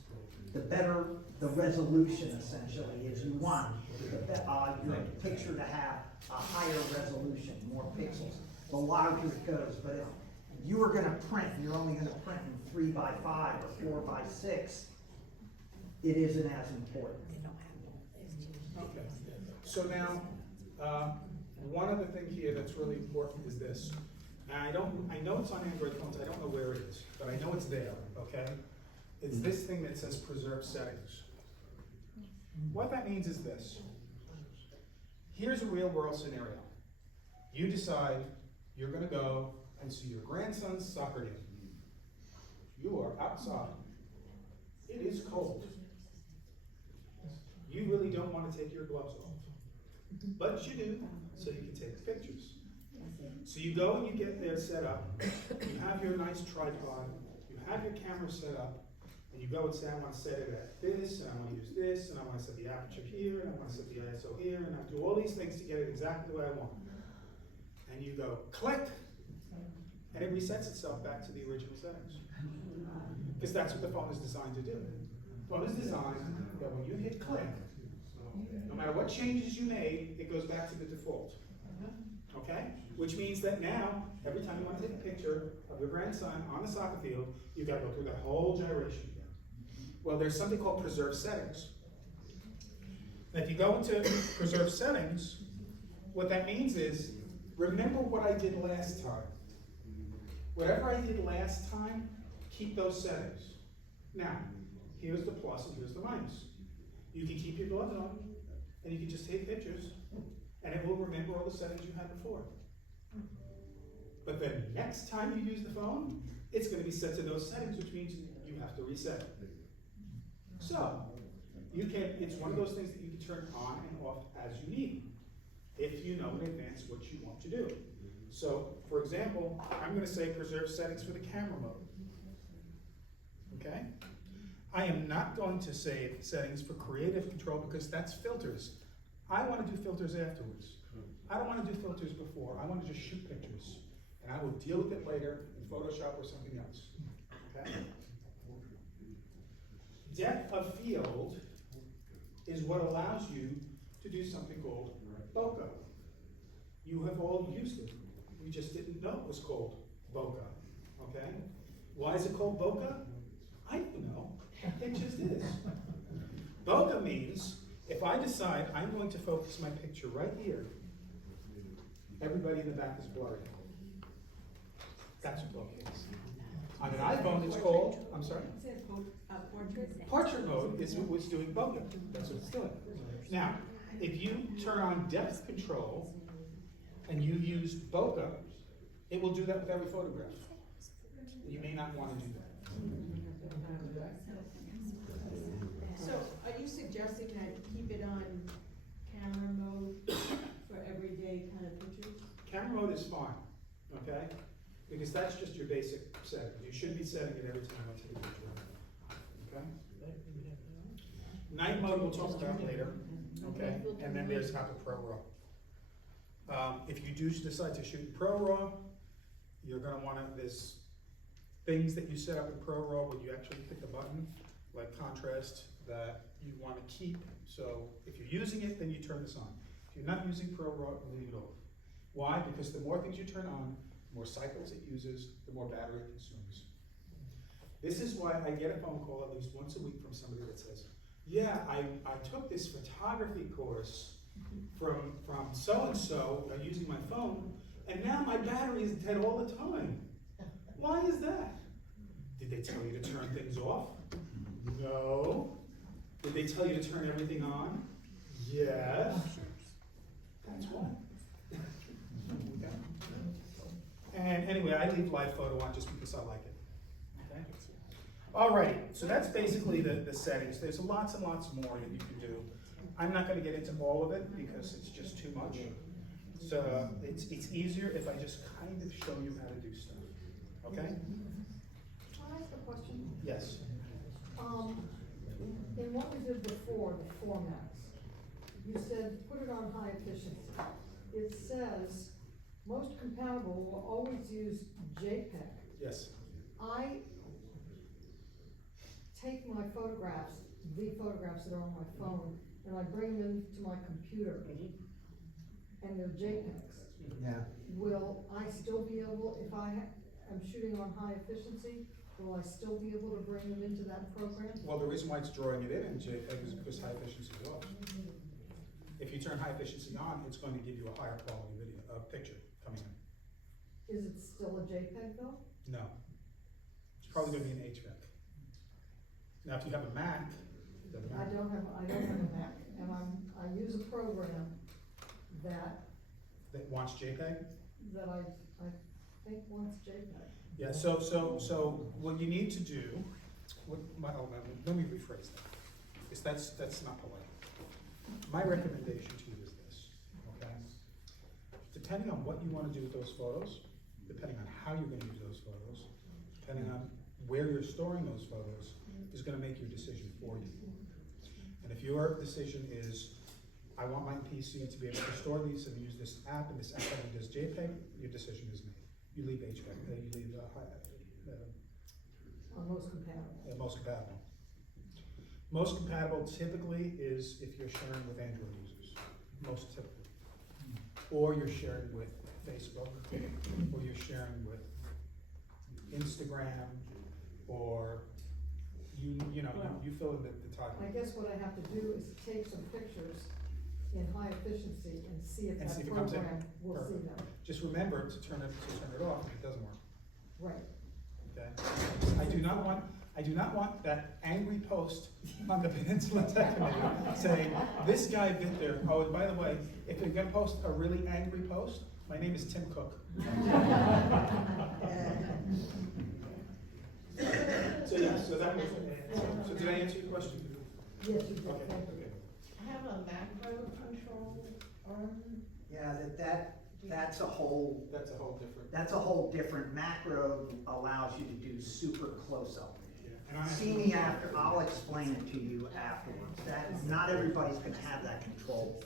the better the resolution essentially is. You want your picture to have a higher resolution, more pixels, the larger it goes. But if you were gonna print, you're only gonna print in 3x5 or 4x6, it isn't as important. Okay, so now, one other thing here that's really important is this. And I know it's on Android phones, I don't know where it is, but I know it's there, okay? It's this thing that says preserve settings. What that means is this. Here's a real world scenario. You decide you're gonna go and see your grandson's soccer game. You are outside. It is cold. You really don't want to take your gloves off. But you do, so you can take pictures. So you go and you get there set up, you have your nice tripod, you have your camera set up, and you go and say, I want to set it at this, and I want to use this, and I want to set the aperture here, and I want to set the ISO here, and I do all these things to get it exactly the way I want. And you go, click, and it resets itself back to the original settings. Because that's what the phone is designed to do. The phone is designed that when you hit click, no matter what changes you made, it goes back to the default. Okay? Which means that now, every time you want to take a picture of your grandson on the soccer field, you've got to go through that whole gyration again. Well, there's something called preserve settings. And if you go into preserve settings, what that means is, remember what I did last time. Whatever I did last time, keep those settings. Now, here's the plus and here's the minus. You can keep your gloves on, and you can just take pictures, and it will remember all the settings you had before. But then next time you use the phone, it's going to be set to those settings, which means you have to reset it. So, you can, it's one of those things that you can turn on and off as you need, if you know in advance what you want to do. So, for example, I'm going to say preserve settings for the camera mode. Okay? I am not going to save settings for creative control because that's filters. I want to do filters afterwards. I don't want to do filters before. I want to just shoot pictures. And I will deal with it later in Photoshop or something else. Okay? Depth of field is what allows you to do something called bokeh. You have all used it. We just didn't know it was called bokeh. Okay? Why is it called bokeh? I don't know. It just is. Bokeh means if I decide I'm going to focus my picture right here, everybody in the back is blurry. That's what bokeh is. On an iPhone, it's called, I'm sorry? Portrait mode is what's doing bokeh. That's what it's doing. Now, if you turn on depth control and you use bokeh, it will do that with every photograph. You may not want to do that. So are you suggesting that keep it on camera mode for everyday kind of pictures? Camera mode is fine, okay? Because that's just your basic setting. You should be setting it every time I take a picture. Okay? Night mode we'll talk about later, okay? And then there's Apple Pro RAW. If you do decide to shoot in Pro RAW, you're gonna wanna, there's things that you set up in Pro RAW when you actually hit the button, like contrast, that you wanna keep. So if you're using it, then you turn this on. If you're not using Pro RAW, leave it off. Why? Because the more things you turn on, the more cycles it uses, the more battery it consumes. This is why I get a phone call at least once a week from somebody that says, yeah, I took this photography course from so-and-so using my phone, and now my battery is dead all the time. Why is that? Did they tell you to turn things off? No. Did they tell you to turn everything on? Yes. That's why. Okay. And anyway, I leave live photo on just because I like it. Okay? Alrighty, so that's basically the settings. There's lots and lots more that you can do. I'm not gonna get into all of it because it's just too much. So it's easier if I just kind of show you how to do stuff, okay? Can I ask a question? Yes. In what we did before, the formats, you said put it on high efficiency. It says most compatible will always use JPEG. Yes. I take my photographs, the photographs that are on my phone, and I bring them to my computer, and they're JPEGs. Yeah. Will I still be able, if I'm shooting on high efficiency, will I still be able to bring them into that program? Well, the reason why it's drawing it in JPEG is because high efficiency is off. If you turn high efficiency on, it's going to give you a higher quality video, picture coming in. Is it still a JPEG though? No. It's probably gonna be an HVAC. Now, if you have a Mac, it doesn't I matter. don't have a Mac, and I use a program that That wants JPEG? I think wants JPEG. Yeah, so what you need to do, let me rephrase that, because that's not polite. My recommendation to you is this, okay? Depending on what you want to do with those photos, depending on how you're going to use those photos, depending on where you're storing those photos, is going to make your decision for you. And if your decision is, I want my PC to be able to store these and use this app, and this app only does JPEG, your decision is made. You leave HPEG, you leave Most compatible. most compatible. Most compatible typically is if you're sharing with Android users, most typically. Or you're sharing with Facebook, or you're sharing with Instagram, or you fill in the title. I guess what I have to do is take some pictures in high efficiency and see if And see that if it comes in. program will see Perfect. them. Just remember to turn it off if it doesn't work. Right. Okay? I do not want that angry post on the Peninsula Tech Committee saying, this guy bit there. Oh, and by the way, if you're gonna post a really angry post, my name is Tim Cook. So yeah, so that was, so did I answer your question? Yes, you did. Okay, Thank you. okay. I have a macro control on. Yeah, that's a whole That's a whole different. macro allows you to do super close-up. And I- See me after, I'll explain it to you afterwards. Not everybody's gonna have that control.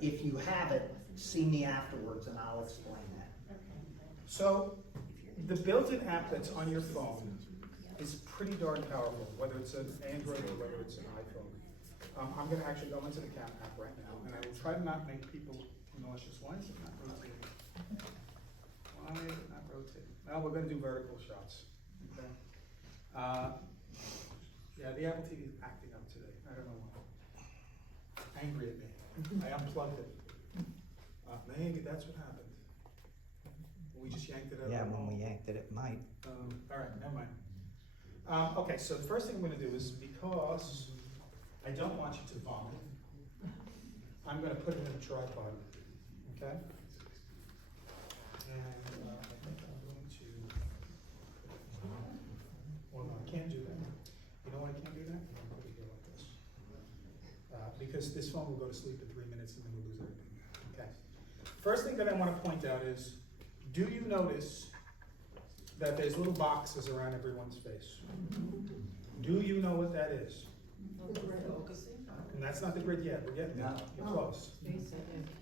If you have it, see me afterwards and I'll explain that. So, the built-in app that's on your phone is pretty darn powerful, whether it's an Android or whether it's an iPhone. I'm gonna actually go into the Cam app right now, and I will try to not make people malicious. Why is it not rotating? Why is it not rotating? Well, we're gonna do vertical shots, okay? Yeah, the Apple TV is acting up today, I don't know why. Angry at me, I unplugged it. Maybe that's what happened. We just yanked it out. Yeah, when we yanked it, it might. All right, never mind. Okay, so the first thing I'm gonna do is, because I don't want you to vomit, I'm gonna put it in a tripod, okay? And I think I'm going to, well, no, I can't do that. You know why I can't do that? I'm gonna put it here like this. Because this phone will go to sleep in 3 minutes and then we'll lose everything, okay? First thing that I wanna point out is, do you notice that there's little boxes around everyone's face? Do you know what that is? And that's not the grid yet, we're getting there, you're close.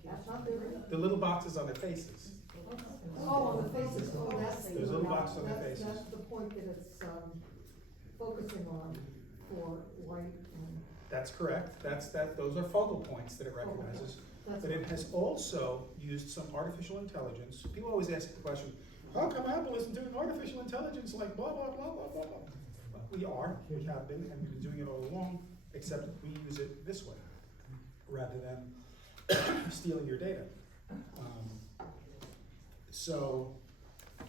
That's not the ring. The little boxes on their faces. Oh, on the faces, oh, that's. There's little boxes on their faces. That's the point that it's, focusing on for light and. That's correct, those are focal points that it recognizes. That's But it has also used some artificial intelligence. People always ask the question, how come Apple isn't doing artificial intelligence like blah, blah, blah, blah, blah, blah? But we have been, and we've been doing it all along, except we use it this way, rather than stealing your data. So,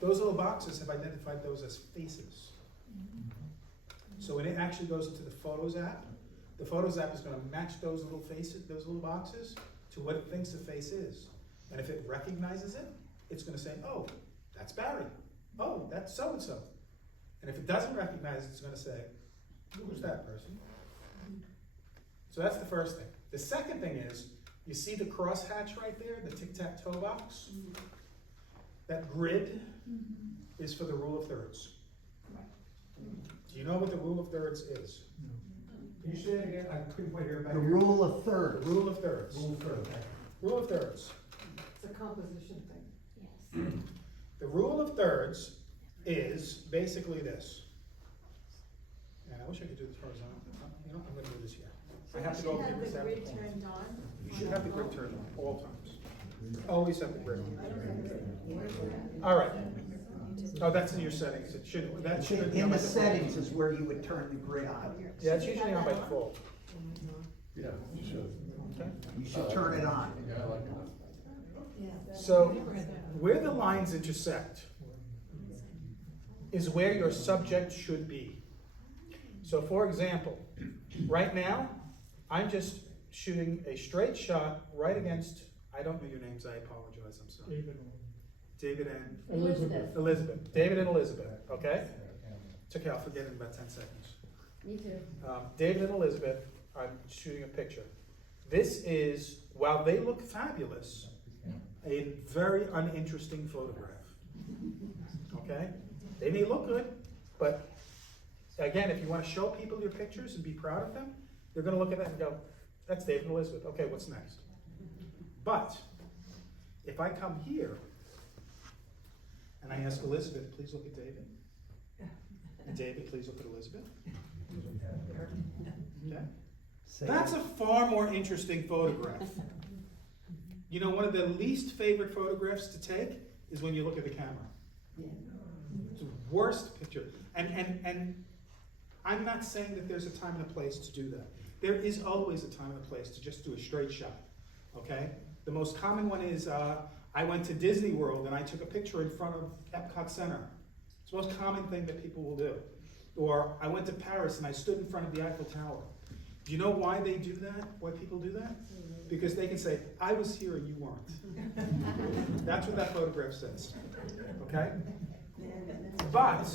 those little boxes have identified those as faces. So when it actually goes into the Photos app, the Photos app is gonna match those little faces, those little boxes, to what it thinks the face is. And if it recognizes it, it's gonna say, oh, that's Barry. Oh, that's so-and-so. And if it doesn't recognize it, it's gonna say, who's that person? So that's the first thing. The second thing is, you see the crosshatch right there, the tic-tac-toe box? That grid is for the rule of thirds. Do you know what the rule of thirds is? Can you say it again? I couldn't quite hear it back. The rule of thirds. The rule of thirds. Rule of thirds. Rule of thirds. It's a composition thing. The rule of thirds is basically this. And I wish I could do this horizontal. You know, I'm gonna do this here. I have to go Have through this the after. grid turned on? You should have the grid turned on all times. Always have the grid on. All right. Oh, that's in your settings. It should, that should be In on by the default. settings is where you would turn the grid on. Yeah, it's usually on by default. Yeah, you should. Okay. You should turn it on. Yeah, I like that. So, where the lines intersect is where your subject should be. So for example, right now, I'm just shooting a straight shot right against, I don't know your names, I apologize, I'm sorry. David and Elizabeth. David and Elizabeth, okay? It's okay, I'll forget in about 10 seconds. Me too. David and Elizabeth, I'm shooting a picture. This is, while they look fabulous, a very uninteresting photograph. Okay? They may look good, but again, if you want to show people your pictures and be proud of them, they're going to look at that and go, that's David and Elizabeth. Okay, what's next? But if I come here and I ask Elizabeth, please look at David. And David, please look at Elizabeth. Okay? That's a far more interesting photograph. You know, one of the least favorite photographs to take is when you look at the camera. It's the worst picture. And I'm not saying that there's a time and a place to do that. There is always a time and a place to just do a straight shot, okay? The most common one is, I went to Disney World and I took a picture in front of Epcot Center. It's the most common thing that people will do. Or I went to Paris and I stood in front of the Eiffel Tower. Do you know why they do that? Why people do that? Because they can say, I was here and you weren't. That's what that photograph says, okay? But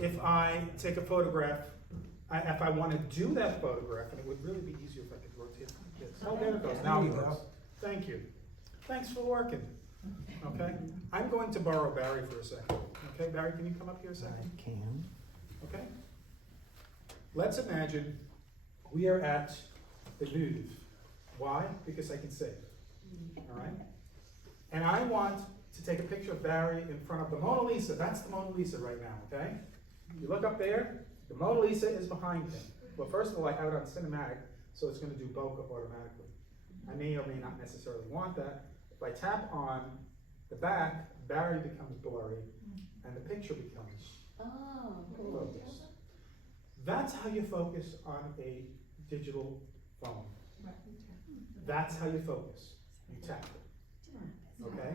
if I take a photograph, if I want to do that photograph, and it would really be easier if I could rotate this. Oh, there it goes. Now it goes. Thank you. Thanks for working. Okay? I'm going to borrow Barry for a second. Okay, Barry, can you come up here a second? I can. Okay? Let's imagine we are at the Louvre. Why? Because I can see. All right? And I want to take a picture of Barry in front of the Mona Lisa. That's the Mona Lisa right now, okay? You look up there, the Mona Lisa is behind him. Well, first of all, I have it on cinematic, so it's going to do bokeh automatically. I may or may not necessarily want that. If I tap on the back, Barry becomes blurry, and the picture becomes focused. That's how you focus on a digital phone. That's how you focus. You tap it. Okay?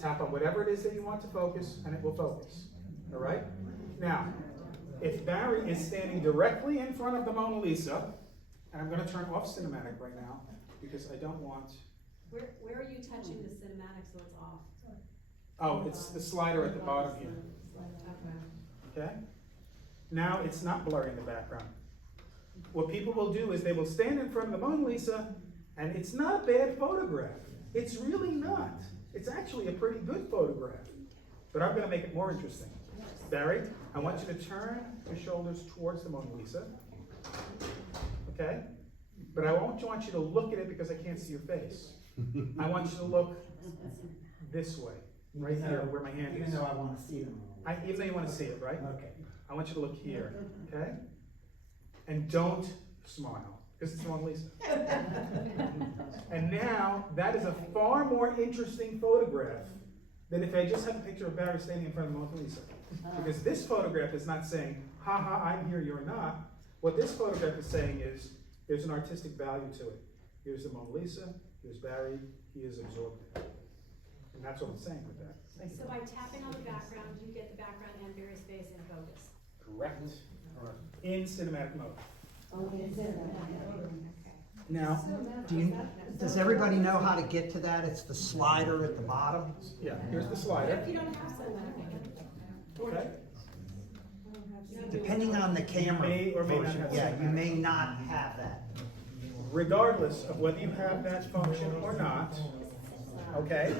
Tap on whatever it is that you want to focus, and it will focus. All right? Now, if Barry is standing directly in front of the Mona Lisa, and I'm going to turn off cinematic right now, because I don't want... Where are you touching the cinematic so it's off? Oh, it's the slider at the bottom here. Okay? Now it's not blurry in the background. What people will do is they will stand in front of the Mona Lisa, and it's not a bad photograph. It's really not. It's actually a pretty good photograph. But I'm going to make it more interesting. Barry, I want you to turn your shoulders towards the Mona Lisa. Okay? But I won't want you to look at it because I can't see your face. I want you to look this way, right here where my hand is. Even though I want to see them. Even though you want to see it, right? Okay. I want you to look here, okay? And don't smile, because it's Mona Lisa. And now, that is a far more interesting photograph than if I just had a picture of Barry standing in front of Mona Lisa. Because this photograph is not saying, ha ha, I'm here, you're not. What this photograph is saying is, there's an artistic value to it. Here's the Mona Lisa, here's Barry, he is absorbed. And that's what I'm saying with that. So by tapping on the background, you get the background and Barry's face in focus. Correct. In cinematic mode. Okay. Now, Does everybody know how to get to that? It's the slider at the bottom. yeah, here's the slider. If you don't have cinematic, Okay? Depending on the camera May or may not motion, have yeah, that. you may not have that. Regardless of whether you have that function or not, okay?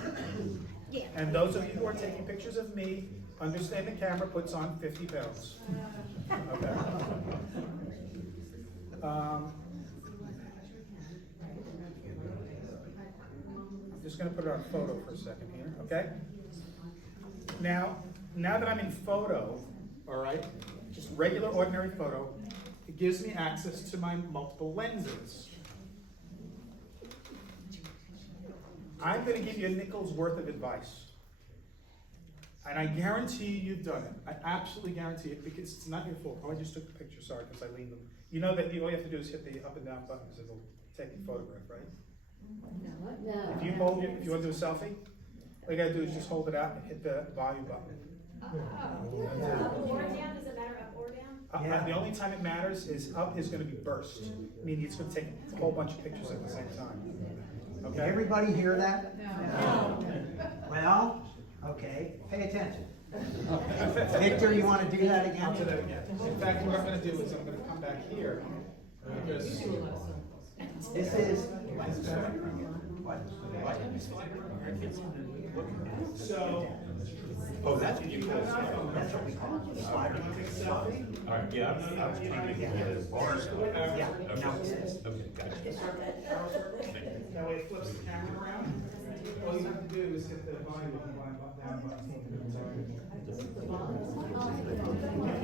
And those of you who are taking pictures of me, understand the camera puts on 50 pounds. Okay? I'm just gonna put it on photo for a second here, okay? Now that I'm in photo, all right, just regular ordinary photo, it gives me access to my multiple lenses. I'm gonna give you a nickel's worth of advice. And I guarantee you've done it. I absolutely guarantee it, because it's not your fault. Oh, I just took the picture, sorry, because I leaned them. You know that all you have to do is hit the up and down buttons, and it'll take the photograph, right? No. If you want to do a selfie, all you gotta do is just hold it out and hit the volume button. Up or down, does it matter up or down? The only time it matters is up is gonna be burst, meaning it's gonna take a whole bunch of pictures at the same time. Did Okay? everybody hear that? No. Well, okay, pay attention. Victor, you wanna do that again? I'll do that again. In fact, what I'm gonna do is I'm gonna come back here, because This is, so. Oh, that's what you call that's what we call it, the slider. All right, yeah, I was trying to get the bars. Yeah, now it says. Okay, gotcha. That way it flips the camera around. All you have to do is hit the volume up and down button. If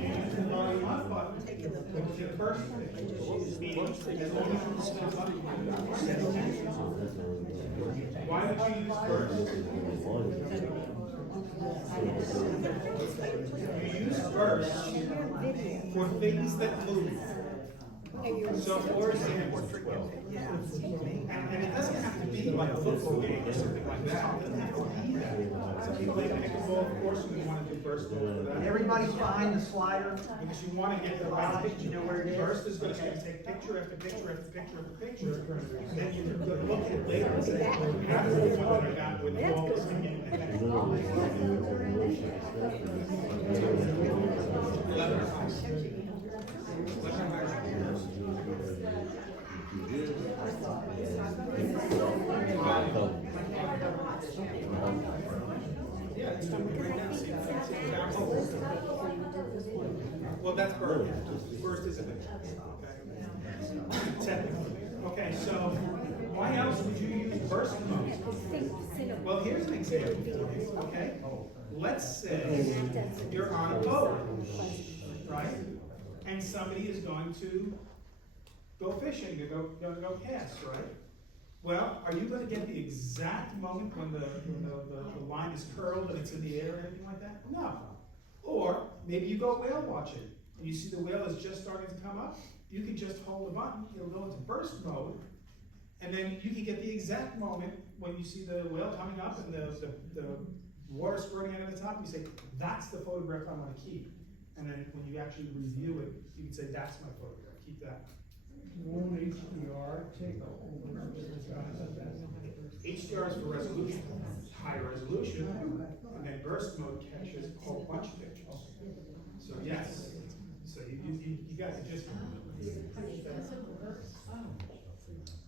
you use the volume up button, which is the first thing, meaning as long as you hold the button. Why would you use burst? You use burst for things that move. So for example, and it doesn't have to be like a football game or something like that. It doesn't have to be that. If you play pickleball, of course, we want to do burst mode for that. Everybody find the slider? Because you want to get the right picture. You know where it is? Burst is going to take picture after picture after picture after picture. And then you can look at it later and say, that's the one that I got with all this beginning and end. Yeah, it's doing it right now. See, well, that's burst. Burst is a picture. Okay. Technically. Okay, so why else would you use burst mode? Well, here's an example for you, okay? Let's say you're on a boat, right? And somebody is going to go fishing, they're going to go cast, right? Well, are you going to get the exact moment when the line is curled and it's in the air or anything like that? No. Or maybe you go whale watching and you see the whale is just starting to come up. You can just hold the button, it'll go into burst mode, and then you can get the exact moment when you see the whale coming up and the water squirting out of the top. You say, that's the photograph I want to keep. And then when you actually review it, you can say, that's my photograph, keep that. Won't HDR take HDR is for resolution, high resolution, and then burst mode catches a whole bunch of pictures. So yes, so you got to just.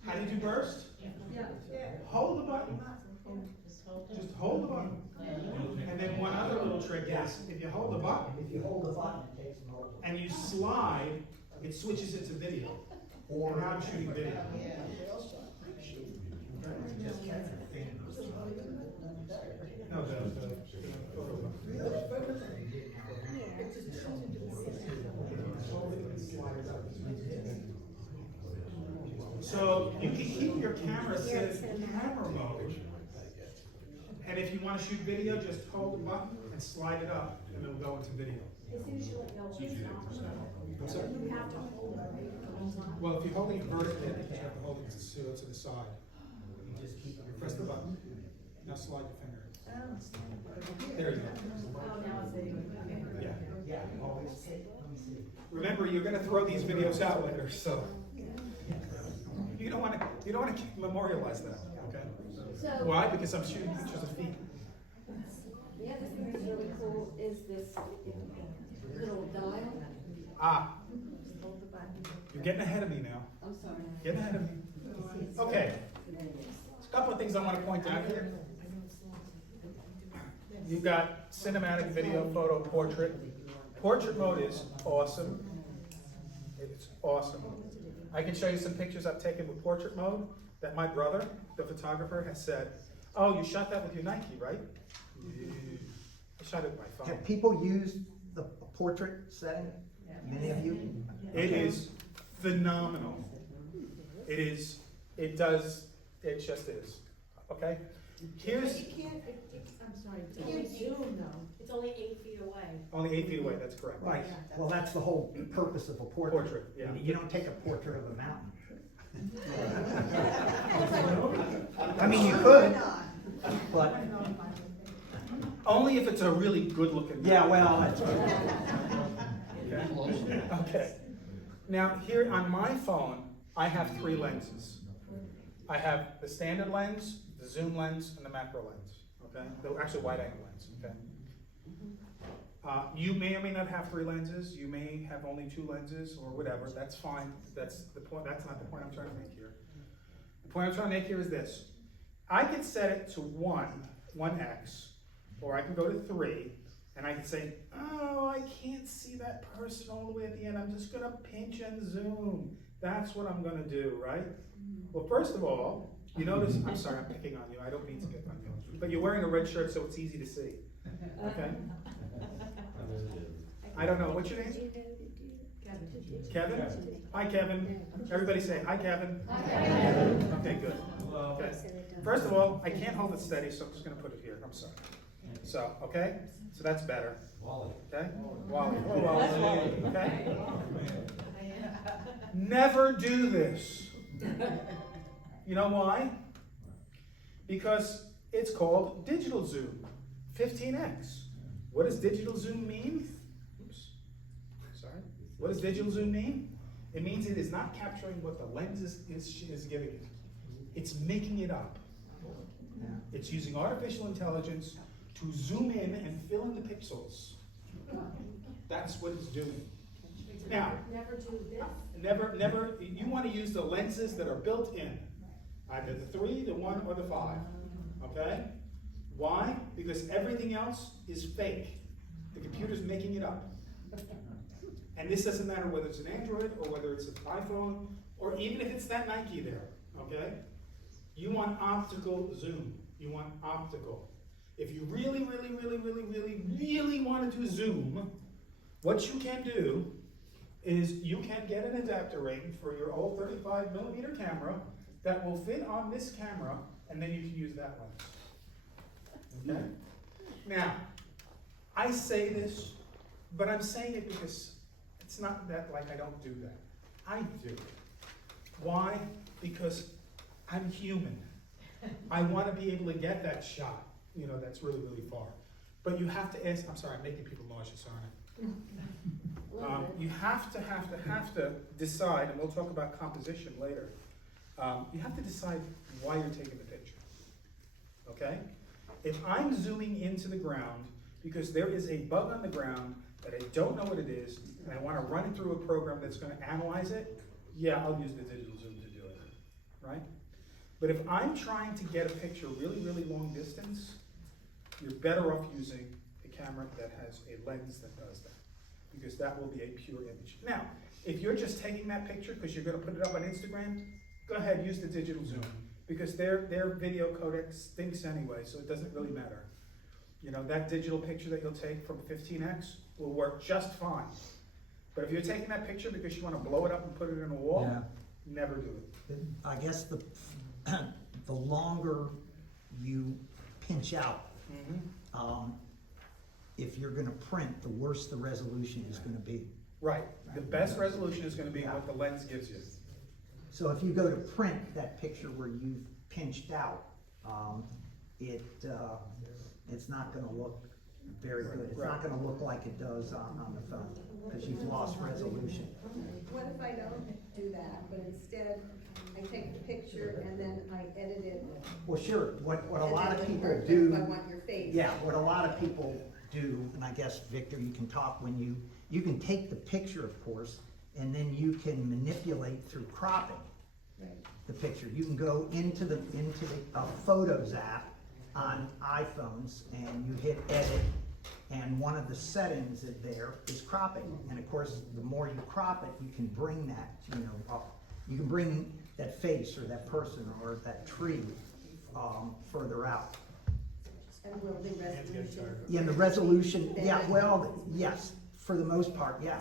How do you do burst? Hold the button. Just hold the button. And then one other little trick is, if you hold the button, If you hold the button, it takes multiple. and you slide, it switches it to video. Or now I'm shooting video. No, the photo. So you can keep your camera set as camera mode. And if you want to shoot video, just hold the button and slide it up, and it'll go into video. It's usually, no, it's not. Sorry? You have to hold it, right? Well, if you're holding it vertically, you just have to hold it to the side. You press the button. Now slide your finger. There you go. Oh, now it's video. Okay. Yeah. Remember, you're going to throw these videos out later, so you don't want to memorialize that, okay? So- Why? Because I'm shooting pictures of feet. The other thing that's really cool is this little dial. Hold the button. You're getting ahead of me now. I'm sorry. Getting ahead of me. Okay. There's a couple of things I want to point out here. You've got cinematic, video, photo, portrait. Portrait mode is awesome. It's awesome. I can show you some pictures I've taken with portrait mode that my brother, the photographer, has said, oh, you shot that with your Nike, right? I shot it with my phone. Have people used the portrait setting? Many of you? It is phenomenal. It just is. Okay? Here's But you can't, I'm sorry, you can't zoom though. It's only 8 feet away. only 8 feet away, that's correct. Right, well, that's the whole purpose of a portrait. Portrait, yeah. You don't take a portrait of a mountain. I mean, you could, but, Only if it's a really good looking. yeah, well, that's, Okay. Okay. Now, here on my phone, I have 3 lenses. I have the standard lens, the zoom lens, and the macro lens. Okay? Actually, wide angle lens. Okay. You may or may not have 3 lenses. You may have only 2 lenses or whatever. That's fine. That's the point. That's not the point I'm trying to make here. The point I'm trying to make here is this: I can set it to 1x, or I can go to 3, and I can say, oh, I can't see that person all the way at the end. I'm just gonna pinch and zoom. That's what I'm gonna do, right? Well, first of all, you notice, I'm sorry, I'm picking on you. I don't mean to get on you. But you're wearing a red shirt, so it's easy to see. Okay? I don't know. What's your name? Kevin? Hi, Kevin. Everybody say, hi, Kevin. Hi, Kevin. Okay, good. Okay. First of all, I can't hold it steady, so I'm just gonna put it here. I'm sorry. So, okay? So that's better. Wally. Okay? Wally. Oh, Wally. Okay? Never do this. You know why? Because it's called digital zoom, 15x. What does digital zoom mean? Oops. Sorry. What does digital zoom mean? It means it is not capturing what the lens is giving it. It's making it up. It's using artificial intelligence to zoom in and fill in the pixels. That's what it's doing. Now, Never do this. never, you want to use the lenses that are built in. Either the 3, the 1, or the 5. Okay? Why? Because everything else is fake. The computer's making it up. And this doesn't matter whether it's an Android or whether it's an iPhone or even if it's that Nike there. Okay? You want optical zoom. You want optical. If you really wanted to zoom, what you can do is you can get an adapter ring for your old 35mm camera that will fit on this camera, and then you can use that lens. Okay? Now, I say this, but I'm saying it because it's not that like I don't do that. I do it. Why? Because I'm human. I want to be able to get that shot, you know, that's really far. But you have to ask, I'm sorry, I'm making people nauseous, aren't I? You have to decide, and we'll talk about composition later. You have to decide why you're taking the picture. Okay? If I'm zooming into the ground because there is a bug on the ground that I don't know what it is, and I want to run it through a program that's going to analyze it, yeah, I'll use the digital zoom to do it. Right? But if I'm trying to get a picture really long distance, you're better off using a camera that has a lens that does that, because that will be a pure image. Now, if you're just taking that picture because you're going to put it up on Instagram, go ahead, use the digital zoom, because their video codec stinks anyway, so it doesn't really matter. You know, that digital picture that you'll take from 15x will work just fine. But if you're taking that picture because you want to blow it up and put it in a wall, never do it. I guess the longer you pinch out, if you're gonna print, the worse the resolution is gonna be. Right. The best resolution is gonna be what the lens gives you. So if you go to print that picture where you've pinched out, it's not gonna look very good. It's not gonna look like it does on the phone, because you've lost resolution. What if I don't do that, but instead I take the picture and then I edit it? Well, sure, what a lot of people Perfect, do. I want your face. Yeah, what a lot of people do, and I guess, Victor, you can talk when you can take the picture, of course, and then you can manipulate through cropping the picture. You can go into the Photos app on iPhones and you hit edit, and one of the settings there is cropping. And of course, the more you crop it, you can bring that, up. You can bring that face or that person or that tree further out. And will the resolution? Yeah, and the resolution, yeah, well, yes, for the most part, yeah.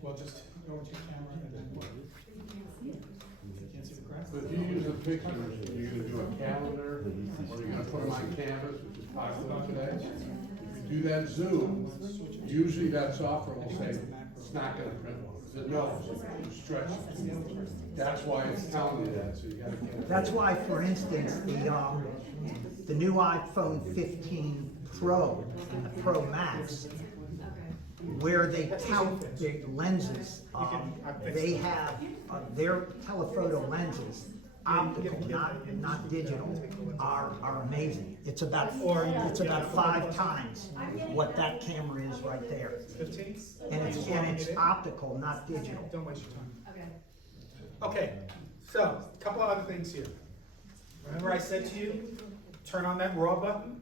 Well, just go into your camera and then what? You can't see the graph? But if you use the pictures, are you gonna do a calendar, or are you gonna put them on canvas, which is popular today? If you do that Zoom, usually that software will say, it's not gonna print one. It knows, it stretches. That's why it's telling you that, so you gotta get it. That's why, for instance, the new iPhone 15 Pro and the Pro Max, where they count the lenses, they have their telephoto lenses, optical, not digital, are amazing. It's about 5 times what that camera is right there. 15? And it's optical, not digital. Don't waste your time. Okay, so, a couple of other things here. Remember I said to you, turn on that RAW button?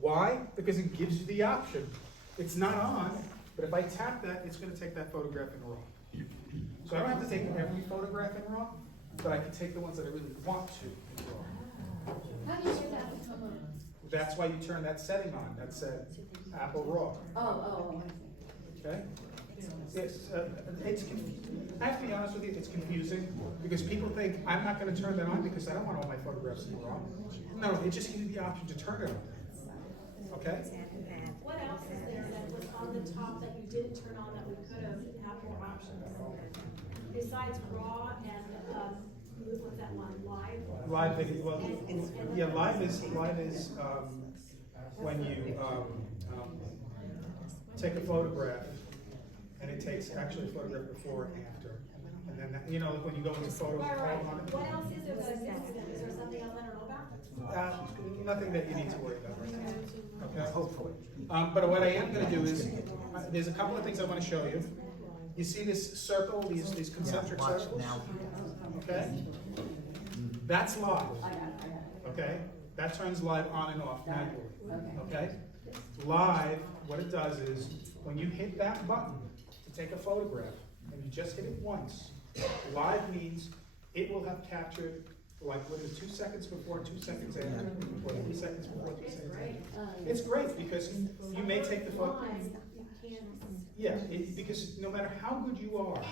Why? Because it gives you the option. It's not on, but if I tap that, it's gonna take that photograph in RAW. So I don't have to take every photograph in RAW, but I can take the ones that I really want to in RAW. How do you get that to come on? That's why you turn that setting on, that said Apple RAW, Oh. okay? I have to be honest with you, it's confusing, because people think, I'm not gonna turn that on because I don't want all my photographs in RAW. No, it just gives you the option to turn it on, okay? What else is there that was on the top that you didn't turn on that we could have had more options? Besides raw and, what's that one, live? Live video, well, yeah, live is, when you, take a photograph, and it takes actually a photograph before and after. And then, when you go into photos, Right. on it. What else is there that I missed? Is there something else I don't know about? Nothing that you need to worry about right now. Okay? Hopefully. But what I am gonna do is, there's a couple of things I wanna show you. You see this circle, these concentric Watch circles? now. Okay? That's live. Okay? That turns live on and off manually. Okay? Live, what it does is, when you hit that button to take a photograph, and you just hit it once, live means it will have captured, like, whether 2 seconds before, 2 seconds after, or 3 seconds before, 3 seconds after. It's great, because you may take the photo. Yeah, because no matter how good you are,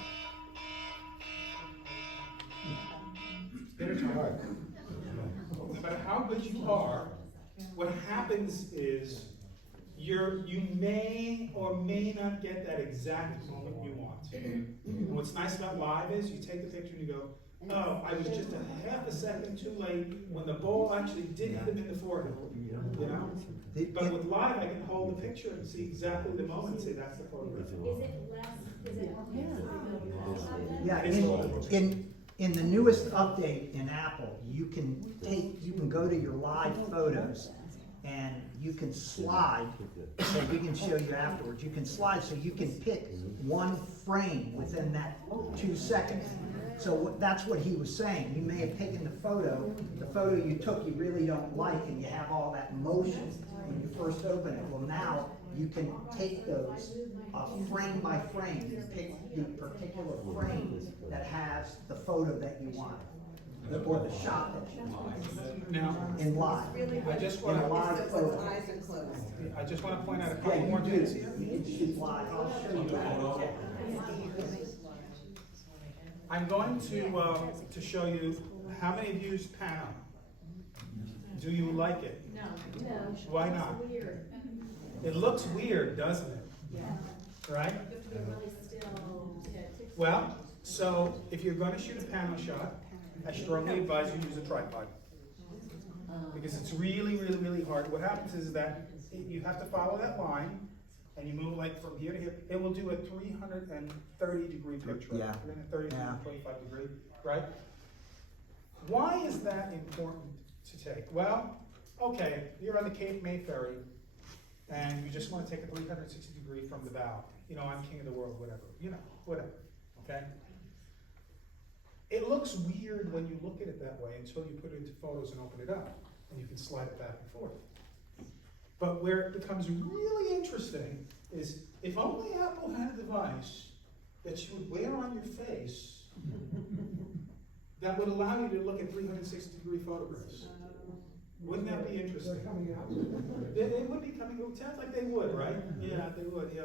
no matter how good you are, what happens is you may or may not get that exact moment you want. And what's nice about live is you take the picture and you go, oh, I was just a half a second too late when the ball actually did hit him in the forehead. But with live, I can hold the picture and see exactly the moment and say that's the photograph. Is it less, is it more? Yeah, in the newest update in Apple, you can go to your live photos and you can slide, so we can show you afterwards, you can slide so you can pick one frame within that 2 seconds. So that's what he was saying. You may have taken the photo you took you really don't like, and you have all that motion when you first open it. Well, now you can take those frame by frame, and pick the particular frame that has the photo that you want, or the shot that you want. Now, in live. I just In a want live photo. to point out a couple more things here. You can shoot live. I'll show you that. I'm going to show you how many of you use Pano. Do you like it? No. Why not? It's weird. It looks weird, doesn't it? Yeah. Right? You have to be really still. Well, so if you're going to shoot a Pano shot, I strongly advise you use a tripod. Because it's really, really, really hard. What happens is that you have to follow that line, and you move like from here to here. It will do a 330-degree picture. Yeah. 330 to 25 degree, right? Why is that important to take? Well, okay, you're on the Cape May ferry, and you just wanna take a 360-degree from the bow. You know, I'm king of the world, whatever, you know, whatever, okay? It looks weird when you look at it that way until you put it into photos and open it up, and you can slide it back and forth. But where it becomes really interesting is if only Apple had a device that you would wear on your face that would allow you to look at 360-degree photographs. Wouldn't that be interesting? They're coming out. They would be coming, it sounds like they would, right? Yeah, they would, yeah.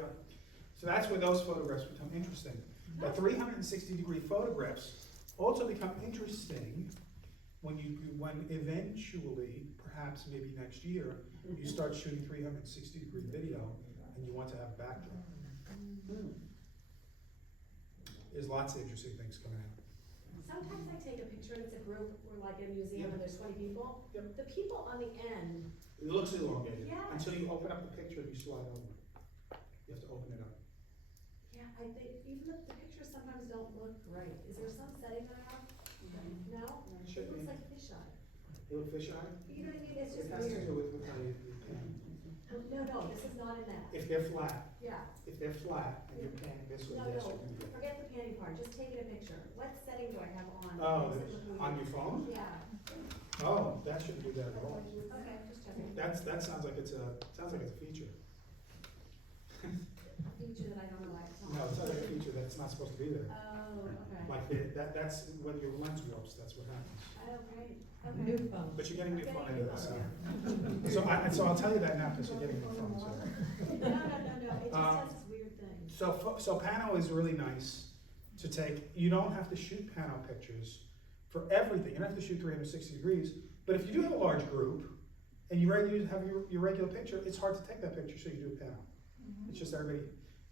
So that's where those photographs become interesting. But 360-degree photographs also become interesting when eventually, perhaps maybe next year, you start shooting 360-degree video and you want to have a backdrop. There's lots of interesting things coming out. Sometimes I take a picture and it's a group, or like in a museum and there's 20 people. Yep. The people on the end, It looks elongated. Yeah. Until you open up the picture and you slide over. You have to open it up. yeah, I think even the pictures sometimes don't look right. Is there some setting that I have? No? Should It looks be. like fisheye. You look fisheye? You know what I mean? It's It just has to do weird. with how you pan. No, this is not in that. If they're flat, Yeah. and you're panning this way, No, yes, no, you can do that. forget the panning part, just taking a picture. What setting do I have on? Oh, Is it looking on weird? your phone? Yeah. Oh, that shouldn't do that at all. Okay, just checking. That sounds like it's a feature. A feature that I don't know why it's on. No, it sounds like a feature that's not supposed to be there. Oh, okay. Like that's when your lens warps, that's what happens. Oh, great. New Okay. phone. But you're getting a new phone Getting a anyway, new so. So I'll tell you that now, because you're getting a new phone, so. No, it just Um, has this weird thing. So Pano is really nice to take. You don't have to shoot Pano pictures for everything. You don't have to shoot 360 degrees. But if you do have a large group and you have your regular picture, it's hard to take that picture, so you do a Pano. It's just everybody.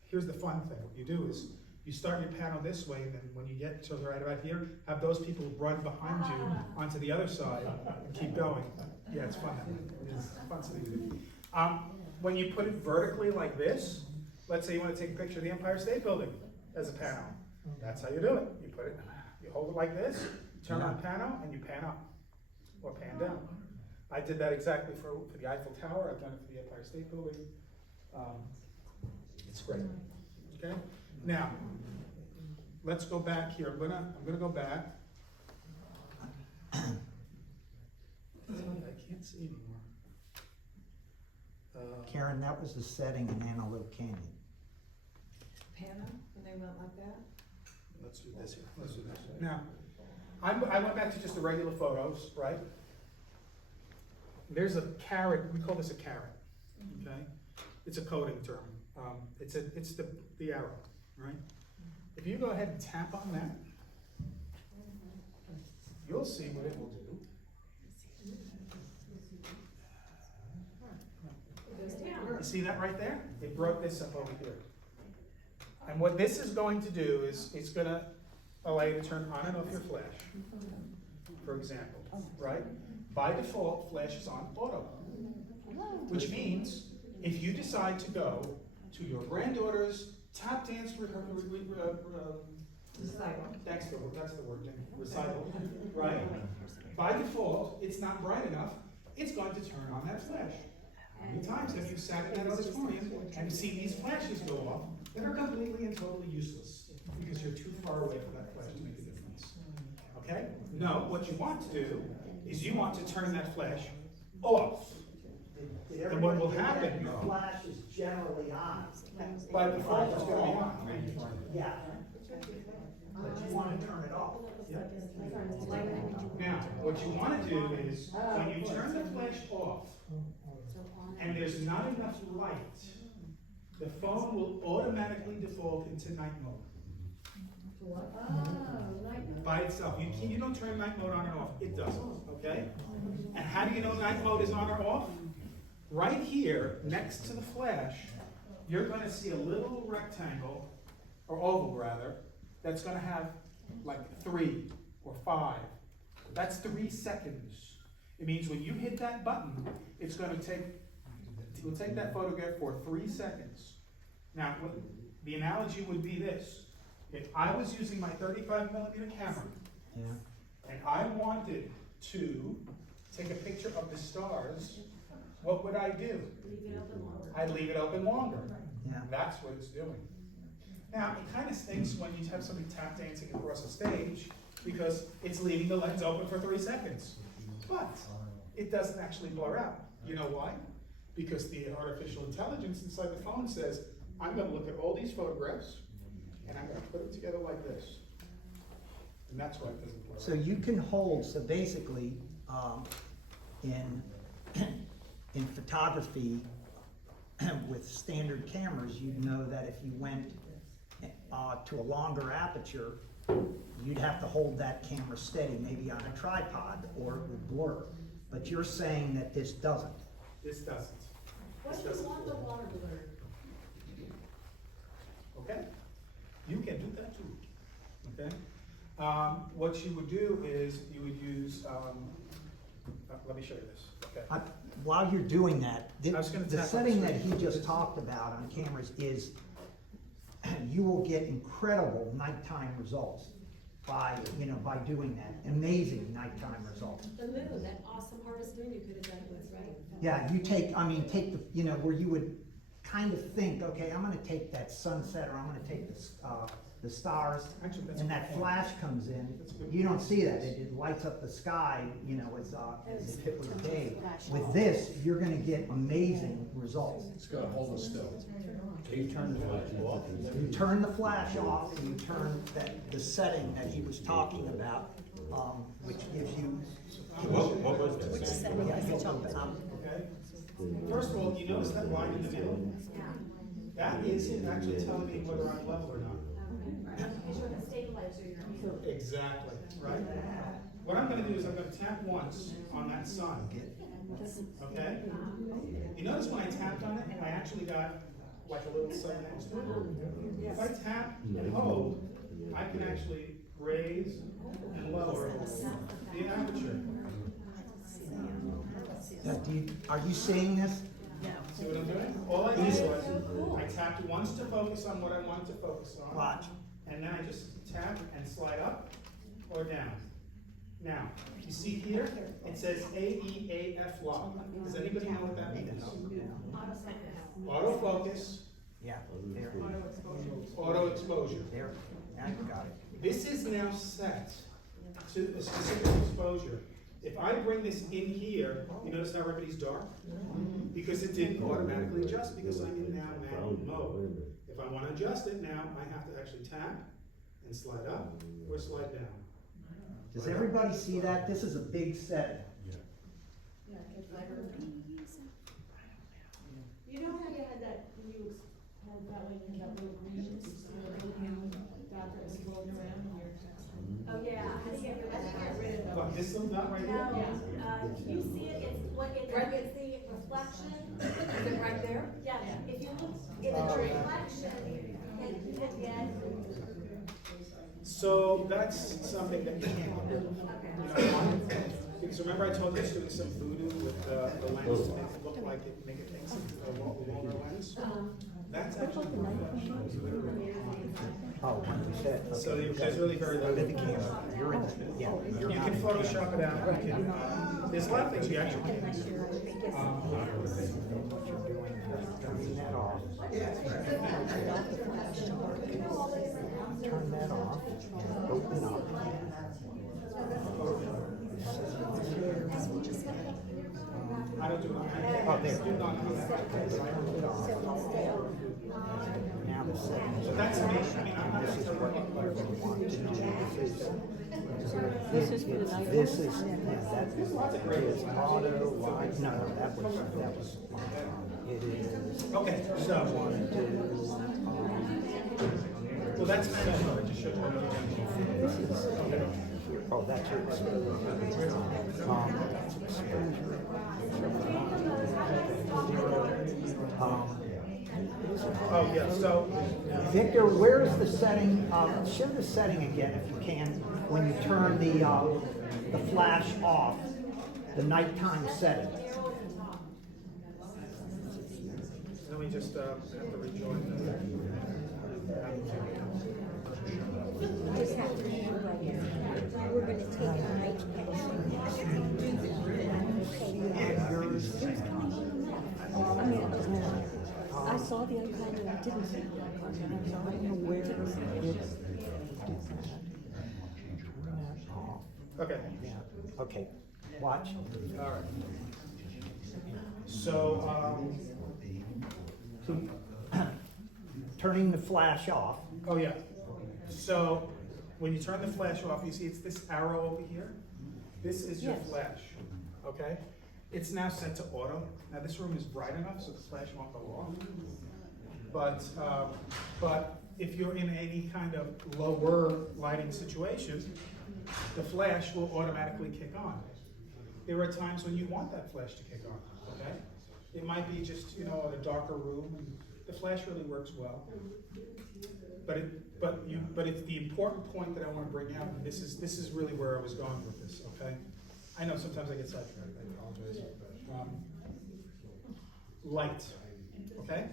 Here's the fun thing. What you do is you start your Pano this way, and then when you get to right about here, have those people run behind you onto the other side and keep going. Yeah, it's fun. It's fun to do. When you put it vertically like this, let's say you want to take a picture of the Empire State Building as a Pano. That's how you do it. You hold it like this, turn on Pano, and you pan up or pan down. I did that exactly for the Eiffel Tower. I've done it for the Empire State Building. It's great. Okay. Now, let's go back here. I'm gonna go back. I can't see anymore. Karen, that was the setting in Antelope Canyon. Panna, when they went like that? Let's do this here. Let's do this. Now, I went back to just the regular photos, right? There's a caret. We call this a caret. Okay. It's a coding term. It's the arrow, right? If you go ahead and tap on that, you'll see what it will do. You see that right there? It broke this up over here. And what this is going to do is it's going to allow you to turn on and off your flash, for example, right? By default, flash is on auto, which means if you decide to go to your granddaughter's tap dance that's the word, recital, right? By default, it's not bright enough, it's going to turn on that flash. How many times have you sat in that auditorium and seen these flashes go off that are completely and totally useless because you're too far away from that flash to make a difference? Okay? No, what you want to do is you want to turn that flash off. And what will happen? Your flash is generally on. By default, it's going to be on. Yeah. But you want to turn it off. Now, what you want to do is when you turn the flash off and there's not enough light, the phone will automatically default into night mode. By itself. You don't turn night mode on and off. It doesn't. Okay? And how do you know night mode is on or off? Right here, next to the flash, you're going to see a little rectangle, or oval rather, that's going to have like 3 or 5. That's 3 seconds. It means when you hit that button, it will take that photograph for 3 seconds. Now, the analogy would be this. If I was using my 35mm camera, and I wanted to take a picture of the stars, what would I do? Leave it open longer. I leave it open longer. Yeah. That's what it's doing. Now, it kind of stinks when you have somebody tap dancing across a stage because it's leaving the lens open for 3 seconds. But it doesn't actually blur out. You know why? Because the artificial intelligence inside the phone says, I'm going to look at all these photographs and I'm going to put them together like this. And that's why it doesn't blur out. So you can hold, so basically, in photography, with standard cameras, you'd know that if you went to a longer aperture, you'd have to hold that camera steady, maybe on a tripod, or it would blur. But you're saying that this doesn't. This doesn't. What This do you doesn't want the blur. water blurred? Okay? You can do that too. Okay? What you would do is you would use, let me show you this. Okay. While you're doing that, I was gonna the tap on setting the that he screen. just talked about on cameras is you will get incredible nighttime results by doing that. Amazing nighttime results. The moon, that awesome harvest moon you could have done it with, right? Yeah, you take the, where you would kind of think, okay, I'm gonna take that sunset, or I'm gonna take the stars, Actually, that's and a that good point. flash comes in. That's a good You don't see that, it lights up the sky, as if it was day. With this, you're gonna get amazing results. It's gonna hold us still. You turn the flash off, and you turn the setting that he was talking about, which gives you. What was that? Which setting is he talking about? Okay. First of all, you notice that line in the middle? That is actually telling me whether I'm level or not. Because you're gonna stabilize your Exactly, right? What I'm gonna do is I'm gonna tap once on that sun. Okay? You notice when I tapped on it, I actually got like a little sun next to it. If I tap and hold, I can actually raise and lower the aperture. Are you seeing this? See what I'm doing? All I did was, I tapped once to focus on what I wanted to focus on. Watch. And then I just tap and slide up or down. Now, you see here, it says AEAF lock. Does anybody know what that means? Autofocus, Yeah, there. auto exposure. There, now you got it. This is now set to a specific exposure. If I bring this in here, you notice how everybody's dark? Because it didn't automatically adjust because I'm in now manual mode. If I want to adjust it now, I have to actually tap and slide up or slide down. Does everybody see that? This is a big setting. You know how you had that, when you had that, when you had that little green, dot that was floating around in your text? Oh, yeah, I think get rid of those. But this little dot right No, here? can you see it? It's what, it's the reflection. Is it right there? Yeah, if you look in the reflection, you can get. So that's something that you can't get rid of. You know why? Because remember I told you I was doing some voodoo with the lens to make it look like it, make it take some longer lens? That's actually Oh, 1%. So there's really very little. Look at the camera. You're in, yeah. You can Photoshop it out. You can, there's a lot of things you actually can do. Turning that off. Turn that off. Open up. I don't do it. Oh, there. Turn it off. Now the settings. So that's me. I mean, I'm not This is necessarily what looking you for want to do. This is for the night. This is, yeah, that is auto, live, no, that was, it is. Okay, so. Well, that's kind of, I just showed you what I'm doing. This is, oh, that's your exposure. Oh, yeah, so. Victor, where's the setting, show the setting again if you can, when you turn the flash off, the nighttime setting. Let me just, have to rejoin Just have to remember, we're gonna take a night picture. didn't see it, so I don't know where it's. Okay. Yeah, okay, watch. All right. So, Turning the flash off. oh yeah. So, when you turn the flash off, you see it's this arrow over here? This is your Yes. flash, okay? It's now set to auto. Now this room is bright enough so the flash won't go off. But if you're in any kind of lower lighting situation, the flash will automatically kick on. There are times when you want that flash to kick on, okay? It might be just, in a darker room, and the flash really works well. But it's the important point that I want to bring out, and this is really where I was going with this, okay? I know sometimes I get sidetracked, I apologize. Light, okay?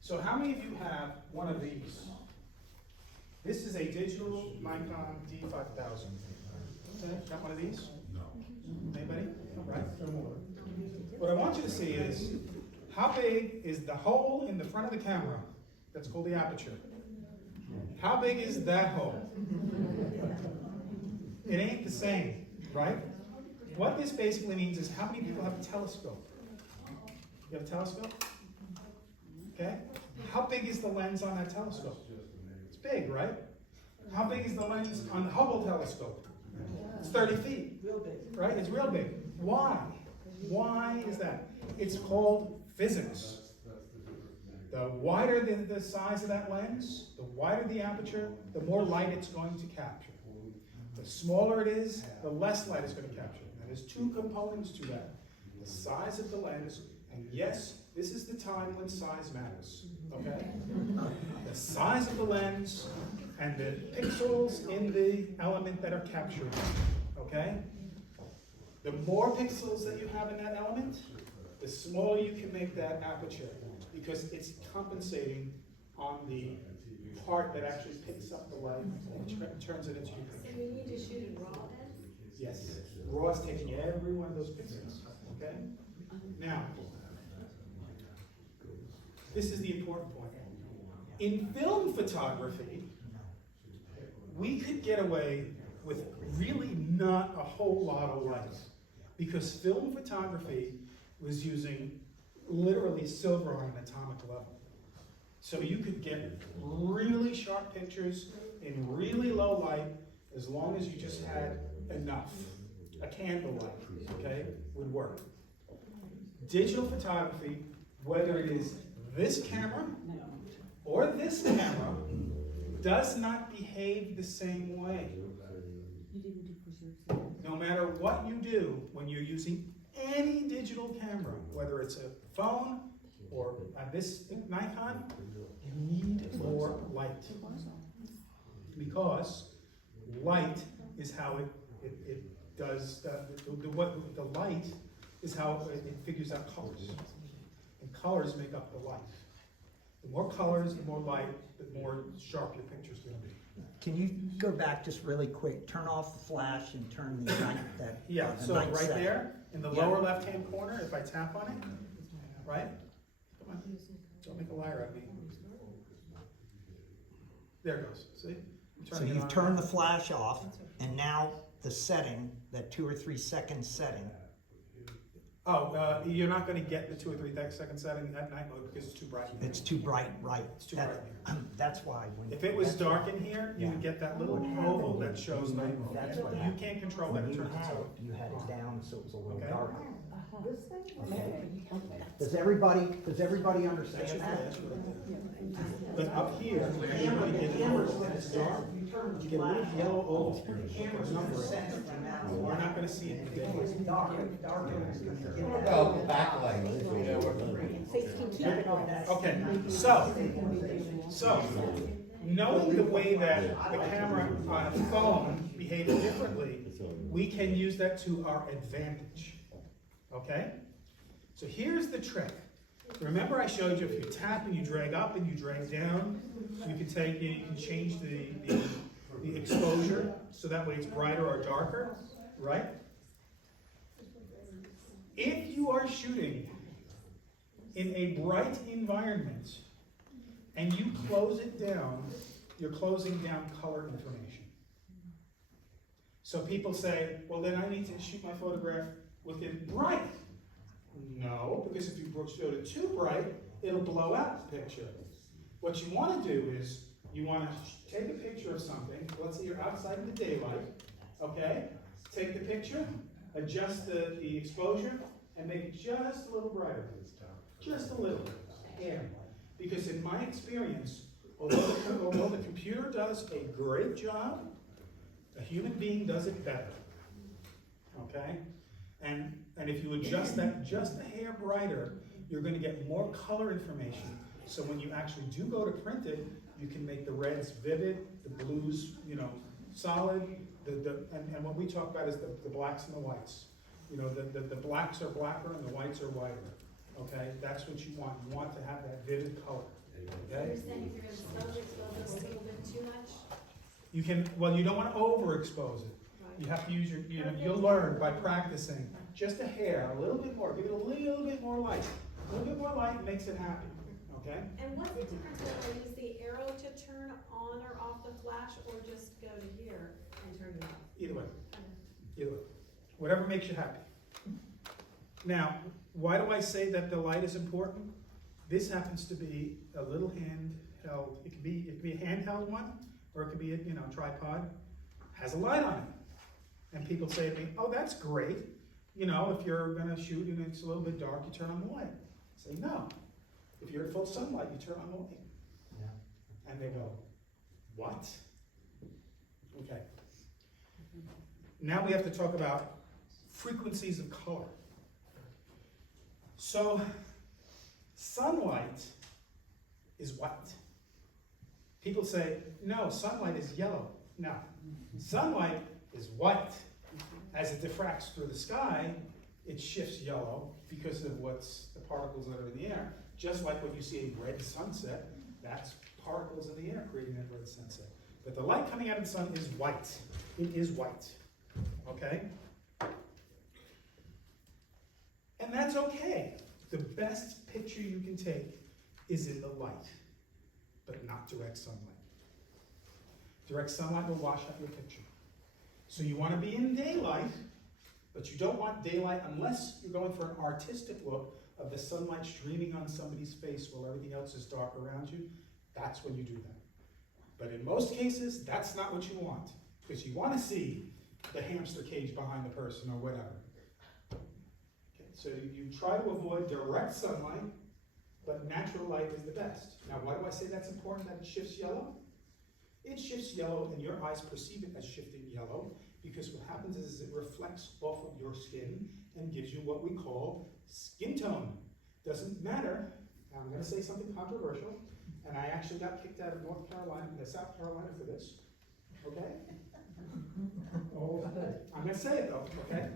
So how many of you have one of these? This is a digital Nikon D5000. Okay, got one of these? No. Anybody? All right. What I want you to see is, how big is the hole in the front of the camera? That's called the aperture. How big is that hole? It ain't the same, right? What this basically means is, how many people have a telescope? You have a telescope? Okay. How big is the lens on that telescope? It's big, right? How big is the lens on the Hubble telescope? It's 30 feet. Real big. Right? It's real big. Why? Why is that? It's called physics. The wider the size of that lens, the wider the aperture, the more light it's going to capture. The smaller it is, the less light it's going to capture. Now there's two components to that. The size of the lens, and yes, this is the time when size matters, okay? The size of the lens and the pixels in the element that are captured, okay? The more pixels that you have in that element, the smaller you can make that aperture, because it's compensating on the part that actually picks up the light and turns it into your So picture. you need to shoot in RAW then? Yes, RAW is taking every one of those pixels, okay? Now, this is the important point. In film photography, we could get away with really not a whole lot of light, because film photography was using literally silver on an atomic level. So you could get really sharp pictures in really low light as long as you just had enough. A candlelight, okay, would work. Digital photography, whether it is this camera or this camera, does not behave the same way. No matter what you do when you're using any digital camera, whether it's a phone or this Nikon, you need more light. Because light is how it does, the light is how it figures out colors. And colors make up the light. The more colors, the more light, the more sharp your picture's going to be. Can you go back just really quick, turn off the flash and turn the night, Yeah, the so night right setting. there, in the lower left-hand corner, if I tap on it, right? Come on, don't make a liar out of me. There it goes, see? I'm So turning it you've on. turned the flash off, and now the setting, that 2 or 3 second setting. Oh, you're not gonna get the 2 or 3 second setting at night mode because it's too bright. It's too bright, right? It's too bright. That's why. If it was dark in here, you would get that little oval that shows night mode. That's what You happened. can't control that, When it you turns had itself. it, you had it down so it was a little Okay. darker. This thing? Okay. Does everybody understand That's your that? flash right there. But up here, when it's dark, you get a little yellow oval. Number it. You're not gonna see it. If it's dark, it's gonna get that. Well, backlight. So you can keep it on that. Okay, so, knowing the way that the camera on a phone behaves differently, we can use that to our advantage, okay? So here's the trick. Remember I showed you if you tap and you drag up and you drag down, you can change the exposure so that way it's brighter or darker, right? If you are shooting in a bright environment and you close it down, you're closing down color information. So people say, well, then I need to shoot my photograph with it bright. No, because if you shoot it too bright, it'll blow out the picture. What you want to do is, you want to take a picture of something. Let's say you're outside in the daylight, okay? Take the picture, adjust the exposure, and make it just a little brighter. Just a little, hair. Because in my experience, although the computer does a great job, a human being does it better, okay? And if you adjust that just a hair brighter, you're going to get more color information. So when you actually do go to print it, you can make the reds vivid, the blues, you know, solid. And what we talk about is the blacks and the whites. You know, the blacks are blacker and the whites are whiter. Okay, that's what you want. You want to have that vivid color. Okay. You're saying if you're going to expose it a little bit too much? You can. Well, you don't want to overexpose it. You have to use your. You know, you'll learn by practicing. Just a hair, a little bit more. Give it a little bit more light. A little bit more light makes it happy. Okay. And what's the difference if I use the arrow to turn on or off the flash, or just go to here and turn it off? Either way. Either way. Whatever makes you happy. Now, why do I say that the light is important? This happens to be a little handheld. It could be a handheld one, or it could be a tripod. Has a light on it, and people say to me, "Oh, that's great. You know, if you're gonna shoot and it's a little bit dark, you turn on the light." I say no. If you're in full sunlight, you turn on the light. Yeah. And they go, "What?" Okay. Now we have to talk about frequencies of color. So, sunlight is white. People say, no, sunlight is yellow. No, sunlight is white. As it diffracts through the sky, it shifts yellow because of the particles that are in the air. Just like when you see a red sunset, that's particles in the air creating that red sunset. But the light coming out of the sun is white. It is white. Okay? And that's okay. The best picture you can take is in the light, but not direct sunlight. Direct sunlight will wash out your picture. So you want to be in daylight, but you don't want daylight unless you're going for an artistic look of the sunlight streaming on somebody's face while everything else is dark around you. That's when you do that. But in most cases, that's not what you want, because you want to see the hamster cage behind the person or whatever. Okay, so you try to avoid direct sunlight, but natural light is the best. Now, why do I say that's important, that it shifts yellow? It shifts yellow, and your eyes perceive it as shifting yellow, because what happens is it reflects off of your skin and gives you what we call skin tone. Doesn't matter. I'm going to say something controversial, and I actually got kicked out of South Carolina for this. Okay? I'm going to say it though, okay?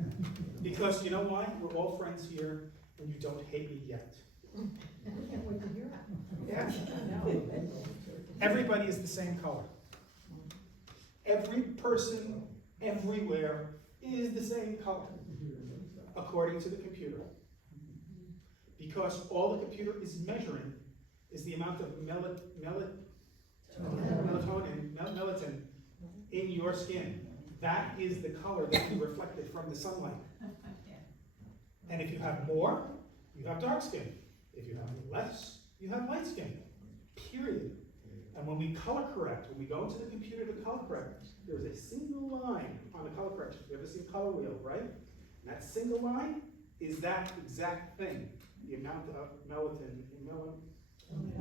Because you know why? We're all friends here, and you don't hate me yet. I can't wait to hear it. Yeah. Everybody is the same color. Every person, everywhere, is the same color, according to the computer. Because all the computer is measuring is the amount of melatonin in your skin. That is the color that you reflected from the sunlight. And if you have more, you have dark skin. If you have less, you have light skin. Period. And when we color correct, when we go into the computer to color correct, there's a single line on the color correction. You ever seen Color Wheel, right? And that single line is that exact thing. The amount of melatonin,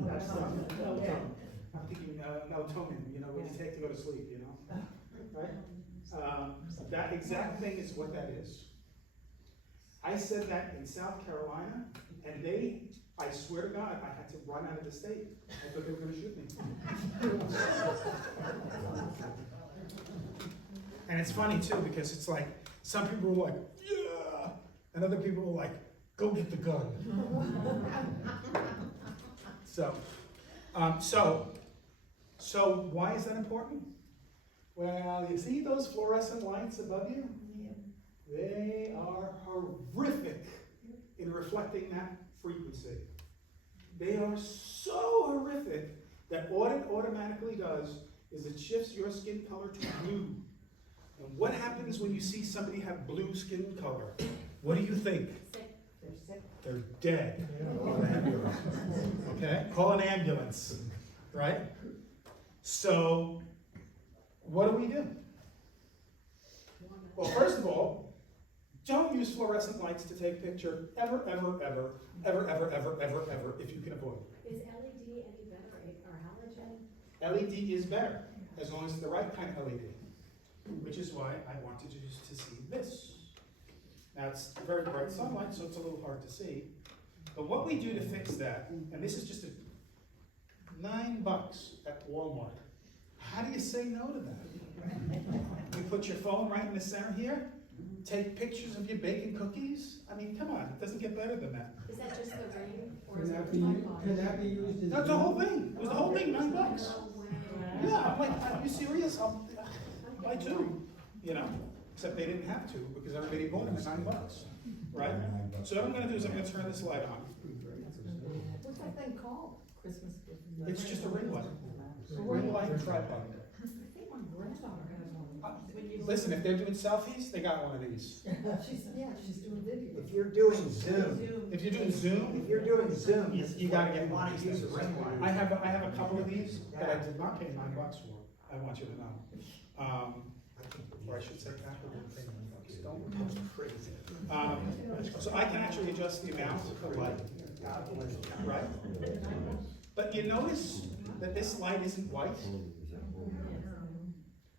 that's melatonin. I'm thinking melatonin, you know, what you take to go to sleep, you know? Right? That exact thing is what that is. I said that in South Carolina, and I swear to God, I had to run out of the state. I thought they were going to shoot me. And it's funny too, because it's like, some people were like, yeah, and other people were like, go get the gun. So why is that important? Well, you see those fluorescent lights above you? They are horrific in reflecting that frequency. They are so horrific that what it automatically does is it shifts your skin color to blue. And what happens when you see somebody have blue skin color? What do you think? They're sick. They're dead. Okay? Call an ambulance, right? So, what do? Well, first of all, don't use fluorescent lights to take picture ever, if you can avoid it. Is LED any better or halogen? LED is better, as long as it's the right kind of LED, which is why I wanted you to see this. Now, it's very bright sunlight, so it's a little hard to see. But what we do to fix that, and this is just $9 at Walmart. How do you say no to that? You put your phone right in the center here, take pictures of your baking cookies. I mean, come on, it doesn't get better than that. Is that just the ring, or Can is that it be, the tripod? can that be used as? That's the whole thing. It was the whole thing, $9. Yeah, I'm like, are you serious? I do, you know, except they didn't have to because everybody bought them at $9, right? So what I'm gonna do is I'm gonna turn this light on. What's that thing called? Christmas gift. It's just a ring light. Ring light and tripod. I think my granddaughter has one. Listen, if they're doing selfies, they got one of these. She's doing videos. If you're doing Zoom, If you're doing Zoom, if you're doing Zoom, you, this is you what gotta get you one wanna of use these. a ring light. I have a couple of these that I did not pay $9 for. I want you to know. Or I should say, Apple didn't pay $9. Don't go crazy. So I can actually adjust the amount of light, right? But you notice that this light isn't white.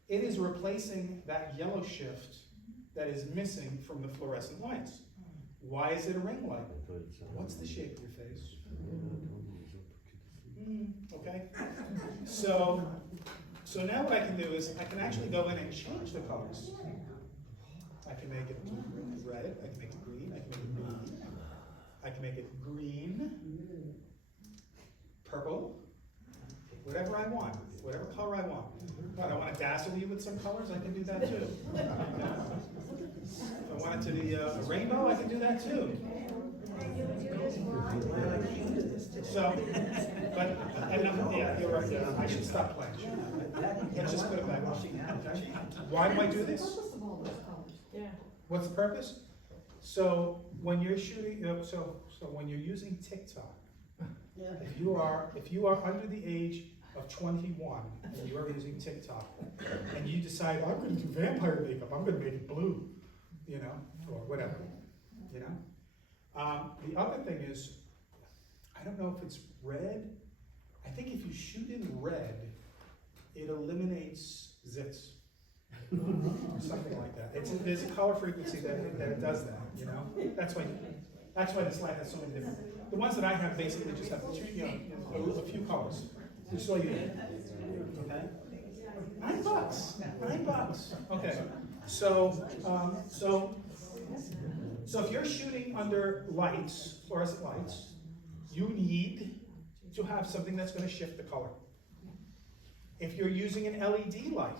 It is replacing that yellow shift that is missing from the fluorescent lights. Why is it a ring light? What's the shape of your face? Okay. So now what I can do is I can actually go in and change the colors. I can make it red, I can make it green, I can make it blue, I can make it green, purple, whatever I want, whatever color I want. What, I want to dazzle you with some colors, I can do that too. If I want it to be a rainbow, I can do that too. So, but, yeah, you're right, yeah, I should stop playing. Let's just put it back on. Why do I do this? Purpose of all those colors. Yeah. What's the purpose? So when you're shooting, so when you're using TikTok, if you are under the age of 21 and you are using TikTok, and you decide I'm going to do vampire makeup, I'm going to make it blue, you know, or whatever, you know. The other thing is, I don't know if it's red. I think if you shoot in red, it eliminates zits. Or something like that. There's a color frequency that it does that, you know? That's why this light has so many different. The ones that I have basically just have two, you know, a few colors. Just so you know. Okay? $9. Okay. So if you're shooting under lights, fluorescent lights, you need to have something that's going to shift the color. If you're using an LED light,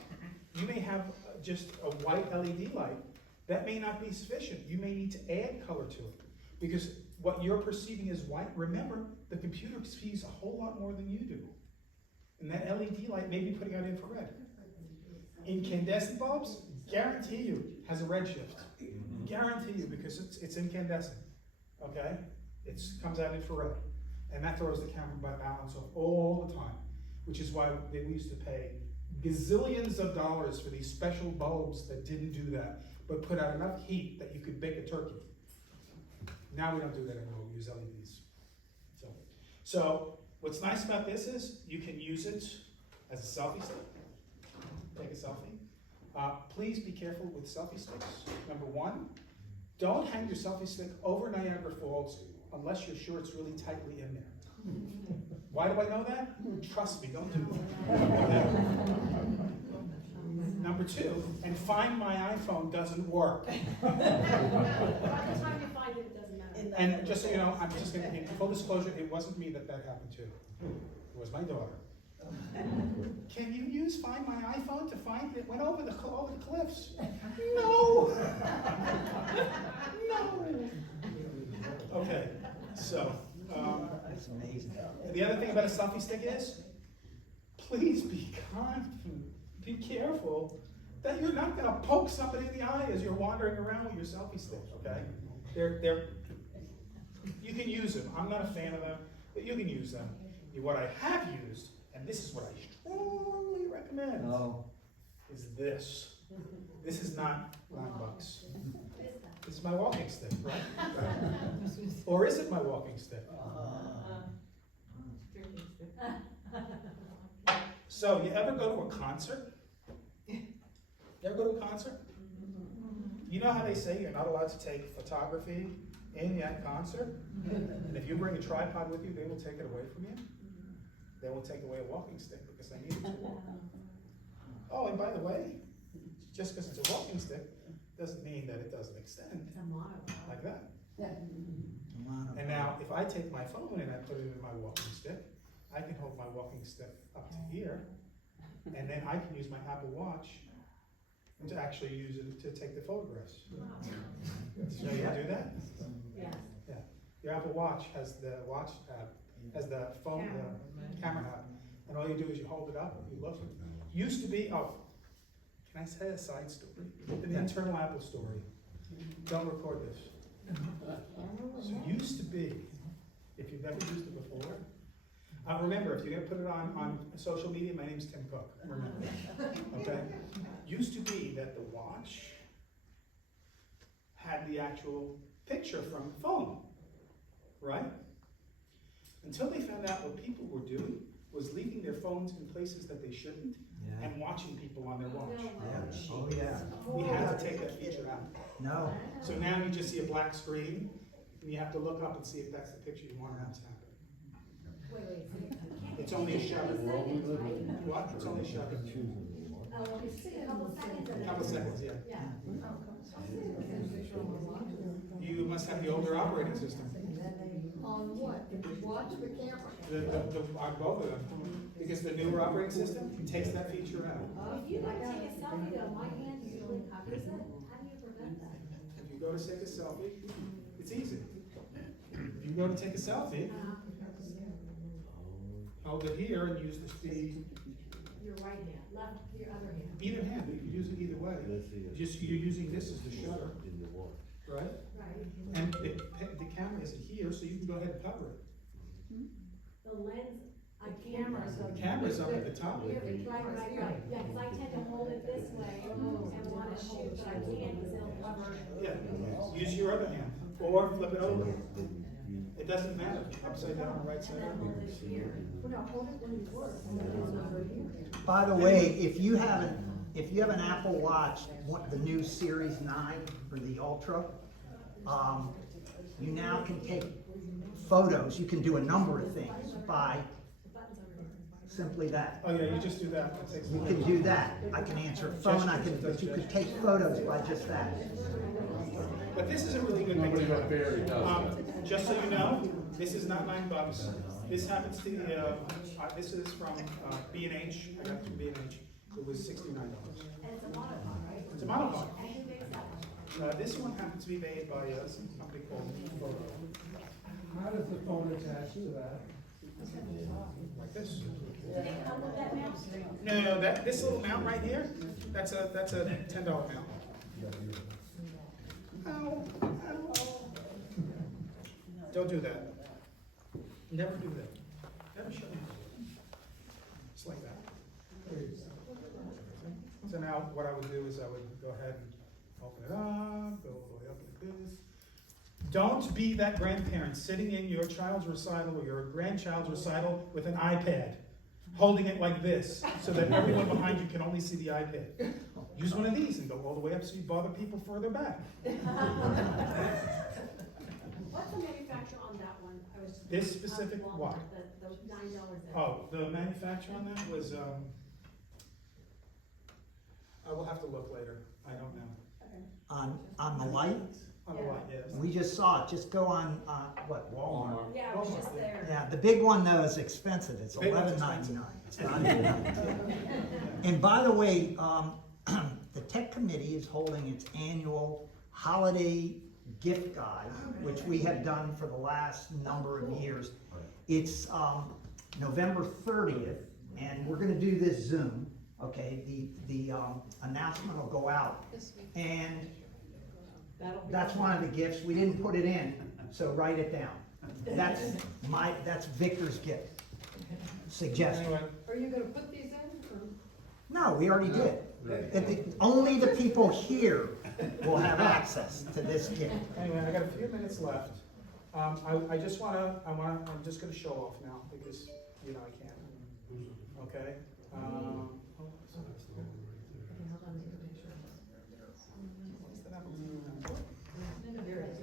you may have just a white LED light. That may not be sufficient. You may need to add color to it. Because what you're perceiving as white, remember, the computer sees a whole lot more than you do. And that LED light may be putting out infrared. Incandescent bulbs, guarantee you, has a red shift. Guarantee you, because it's incandescent. Okay? It comes out infrared. And that throws the camera by balance off all the time. Which is why we used to pay gazillions of dollars for these special bulbs that didn't do that, but put out enough heat that you could bake a turkey. Now we don't do that anymore, we use LEDs. So what's nice about this is you can use it as a selfie stick. Take a selfie. Please be careful with selfie sticks. Number one, don't hang your selfie stick over Niagara Falls unless you're sure it's really tightly in there. Why do I know that? Trust me, don't do that. Number two, and Find My iPhone doesn't work. By the time you find it, it doesn't matter. And just so you know, I'm just going to, in full disclosure, it wasn't me that happened to. It was my daughter. Can you use Find My iPhone to find it? Went over the cliffs. No! No! Okay, so That's amazing. The other thing about a selfie stick is, please be be careful that you're not gonna poke somebody in the eye as you're wandering around with your selfie stick, okay? You can use them. I'm not a fan of them, but you can use them. What I have used, and this is what I strongly recommend, is this. This is not $9. This is my walking stick, right? Or is it my walking stick? So, you ever go to a concert? You ever go to a concert? You know how they say you're not allowed to take photography in that concert? And if you bring a tripod with you, they will take it away from you. They will take away a walking stick because they need it to walk. Oh, and by the way, just because it's a walking stick doesn't mean that it doesn't extend like that. And now, if I take my phone and I put it in my walking stick, I can hold my walking stick up to here, and then I can use my Apple Watch to actually use it to take the photographs. So you do that? Yes. Yeah. Your Apple Watch has the watch app, has the phone, the camera app, and all you do is you hold it up, you look. Used to be, can I say a side story? An internal Apple story. Don't record this. So used to be, if you've never used it before, remember, if you're gonna put it on social media, my name's Tim Cook, remember, okay? Used to be that the watch had the actual picture from the phone, right? Until they found out what people were doing was leaving their phones in places that they shouldn't and watching people on their watch. Oh, yeah. We had to take that feature out. No. So now you just see a black screen, and you have to look up and see if that's the picture you want to have happen. It's only a shutter. What? It's only a shutter. A couple seconds, yeah. You must have the older operating system. On what? Watch the camera? On both of them. Because the newer operating system takes that feature out. If you don't take a selfie though, my hand usually covers it. How do you prevent that? If you go to take a selfie, it's easy. If you go to take a selfie, hold it here and use the speed. Your right hand, left, your other hand. Either hand, you can use it either way. Just you're using this as the shutter, right? Right. And the camera isn't here, so you can go ahead and cover it. The lens, a camera. The camera's up at the top. Right. Yeah, because I tend to hold it this way and want to shoot, but I can't because it'll cover. Yeah, use your other hand, or flip it over. It doesn't matter, upside down, right side up. By the way, if you have an Apple Watch, the new Series 9 or the Ultra, you now can take photos. You can do a number of things by simply that. Oh yeah, you just do that. You can do that. I can answer a phone. But you could take photos by just that. But this is a really good Nobody thing. but Barry does that. Just so you know, this is not $9. This happens to this is from B&H. I got it from B&H. It was $69. And it's a monopod, right? It's a monopod. And who makes that one? This one happens to be made by some company called Photo. How does the phone attach to that? Like this. Do they come with that mount? No, this little mount right here, that's a $10 mount. Ow. Don't do that. Never do that. Never shut me up. Just like that. So now what I would do is I would go ahead and open it up, go all the way up like this. Don't be that grandparent sitting in your child's recital or your grandchild's recital with an iPad, holding it like this, so that everyone behind you can only see the iPad. Use one of these and go all the way up so you bother people further back. What's the manufacturer on that one? This specific what? The $9. Oh, the manufacturer on that was, I will have to look later. I don't know. On the light, On the light, yes. we just saw it. Just go on Walmart. Yeah, I was just there. Yeah, the big one though is expensive. It's Big one's $11.99. It's not even. And by the way, the Tech Committee is holding its annual holiday gift guide, which we have done for the last number of years. It's November 30th, and we're gonna do this Zoom, okay? The announcement will go out, and that's one of the gifts. We didn't put it in, so write it down. That's Victor's gift. Suggestion. Anyway, Are you gonna put these in, or? No, we already did. Only the people here will have access to this gift. anyway, I got a few minutes left. I'm just gonna show off now, because, you know, I can't. Okay?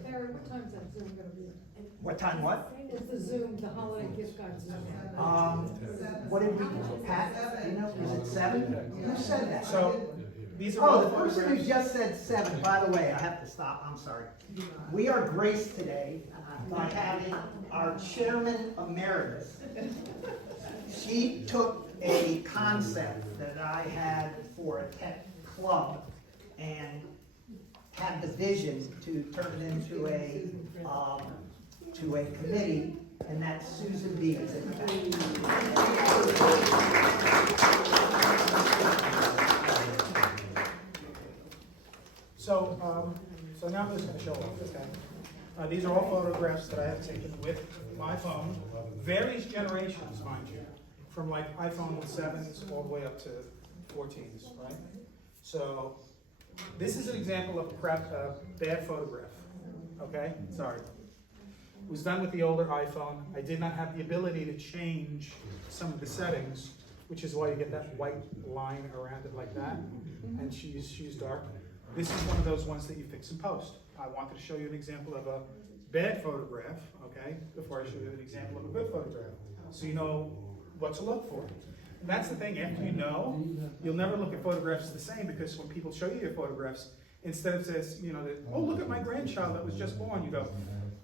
Barry, what time's that Zoom gonna be? What time, what? It's the Zoom, the holiday gift card Zoom. What did we, Pat, you know, was it 7? Who said that? So, these are all Oh, the person who photographs. just said 7, by the way, I have to stop, I'm sorry. We are graced today by having our chairman emeritus. She took a concept that I had for a tech club and had the vision to turn it into a committee, and that's Susan Deeds. So now I'm just gonna show off, okay? These are all photographs that I have taken with my phone, various generations, mind you, from like iPhone 7s all the way up to 14s, right? So, this is an example of a bad photograph, okay? Sorry. It was done with the older iPhone. I did not have the ability to change some of the settings, which is why you get that white line around it like that, and she's dark. This is one of those ones that you fix in post. I wanted to show you an example of a bad photograph, okay, before I show you an example of a good photograph, so you know what to look for. And that's the thing, after you know, you'll never look at photographs the same, because when people show you your photographs, instead of says, you know, oh, look at my grandchild that was just born, you go,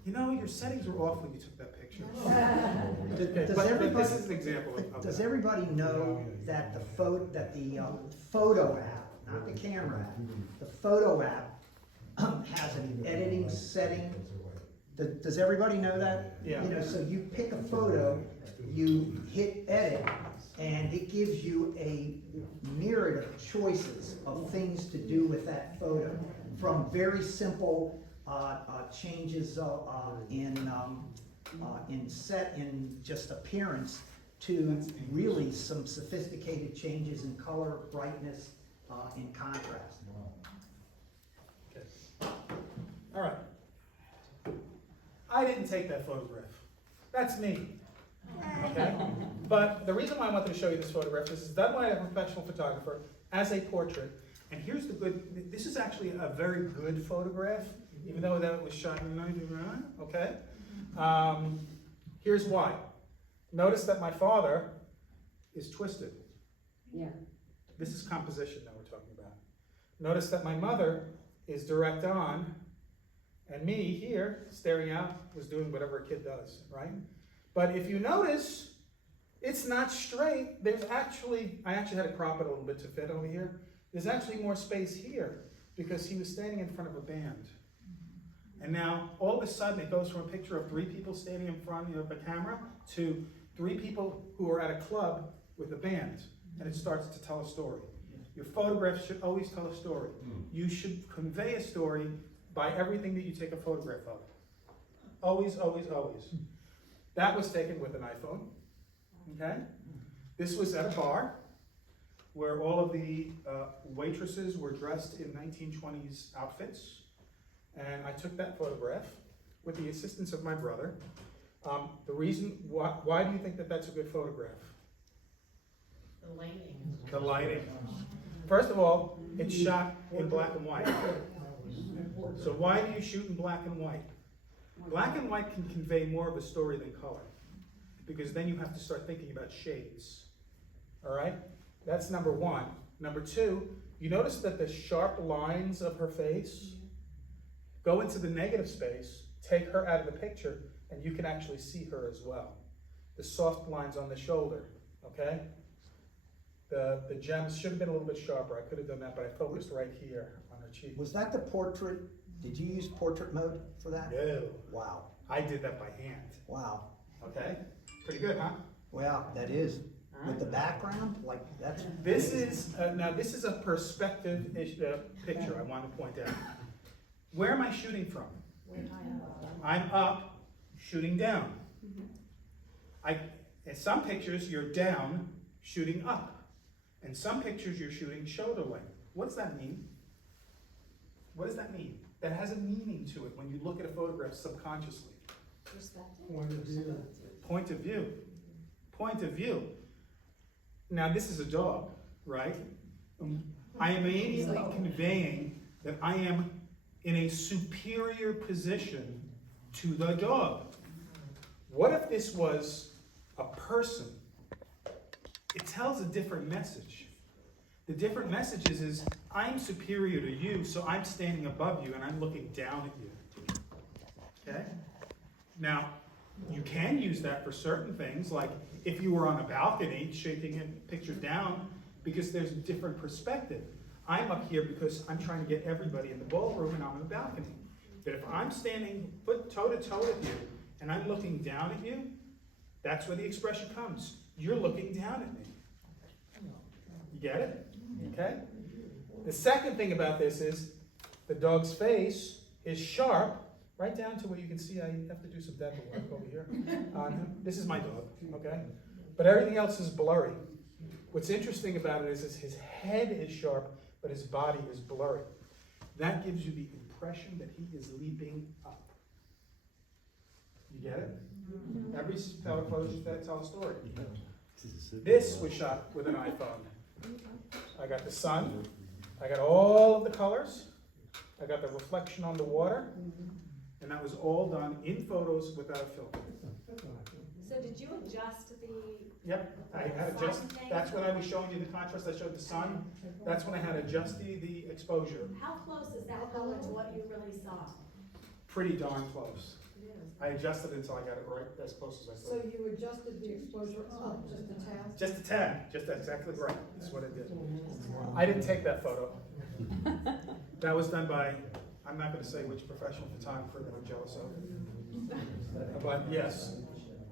you know, your settings were off when you took that picture. But this is an example of Does that. everybody know that the photo app, not the camera app, the photo app has an editing setting? Does everybody know that? Yeah. You know, so you pick a photo, you hit edit, and it gives you a myriad of choices of things to do with that photo, from very simple changes in just appearance to really some sophisticated changes in color, brightness, and contrast. Okay. All right. I didn't take that photograph. That's me. Okay? But the reason why I wanted to show you this photograph is it's done by a professional photographer as a portrait. And here's the good, this is actually a very good photograph, even though that was shot in 1999, okay? Here's why. Notice that my father is twisted. Yeah. This is composition that we're talking about. Notice that my mother is direct on, and me here, staring out, was doing whatever a kid does, right? But if you notice, it's not straight. I actually had to crop it a little bit to fit over here. There's actually more space here, because he was standing in front of a band. And now, all of a sudden, it goes from a picture of 3 people standing in front of a camera to 3 people who are at a club with a band, and it starts to tell a story. Your photographs should always tell a story. You should convey a story by everything that you take a photograph of. Always, always, always. That was taken with an iPhone, okay? This was at a bar where all of the waitresses were dressed in 1920s outfits. And I took that photograph with the assistance of my brother. The reason, why do you think that that's a good photograph? The lighting. The lighting. First of all, it's shot in black and white. So why do you shoot in black and white? Black and white can convey more of a story than color, because then you have to start thinking about shades. All right? That's number 1. Number 2, you notice that the sharp lines of her face go into the negative space, take her out of the picture, and you can actually see her as well. The soft lines on the shoulder, okay? The gems should have been a little bit sharper. I could have done that, but I focused right here on her cheek. Was that the portrait? Did you use portrait mode for that? No. Wow. I did that by hand. Wow. Okay? Pretty good, huh? Well, that is, with the background, like, that's. This is, now this is a perspective picture I want to point out. Where am I shooting from? I'm up, shooting down. In some pictures, you're down, shooting up. In some pictures, you're shooting shoulder length. What's that mean? What does that mean? That has a meaning to it when you look at a photograph subconsciously. Perspective. Point of view. Point of view. Point of view. Now, this is a dog, right? I am immediately conveying that I am in a superior position to the dog. What if this was a person? It tells a different message. The different message is I'm superior to you, so I'm standing above you and I'm looking down at you. Okay? Now, you can use that for certain things, like if you were on a balcony, shaking a picture down, because there's a different perspective. I'm up here because I'm trying to get everybody in the ballroom and I'm on the balcony. But if I'm standing foot toe to toe with you and I'm looking down at you, that's where the expression comes. You're looking down at me. You get it? Okay? The second thing about this is the dog's face is sharp, right down to where you can see I have to do some dental work over here. This is my dog, okay? But everything else is blurry. What's interesting about it is his head is sharp, but his body is blurry. That gives you the impression that he is leaping up. You get it? Every photo should tell a story. This was shot with an iPhone. I got the sun, I got all of the colors, I got the reflection on the water, and that was all done in photos without a filter. So did you adjust the? Yep, I had adjust. That's when I was showing you the contrast. I showed the sun. That's when I had adjust the exposure. How close is that color to what you really saw? Pretty darn close. I adjusted it until I got it right, as close as I So could. you adjusted the exposure up just a tad? Just a tad, just exactly right. That's what I did. I didn't take that photo. That was done by, I'm not going to say which professional photographer that I'm jealous of. But yes.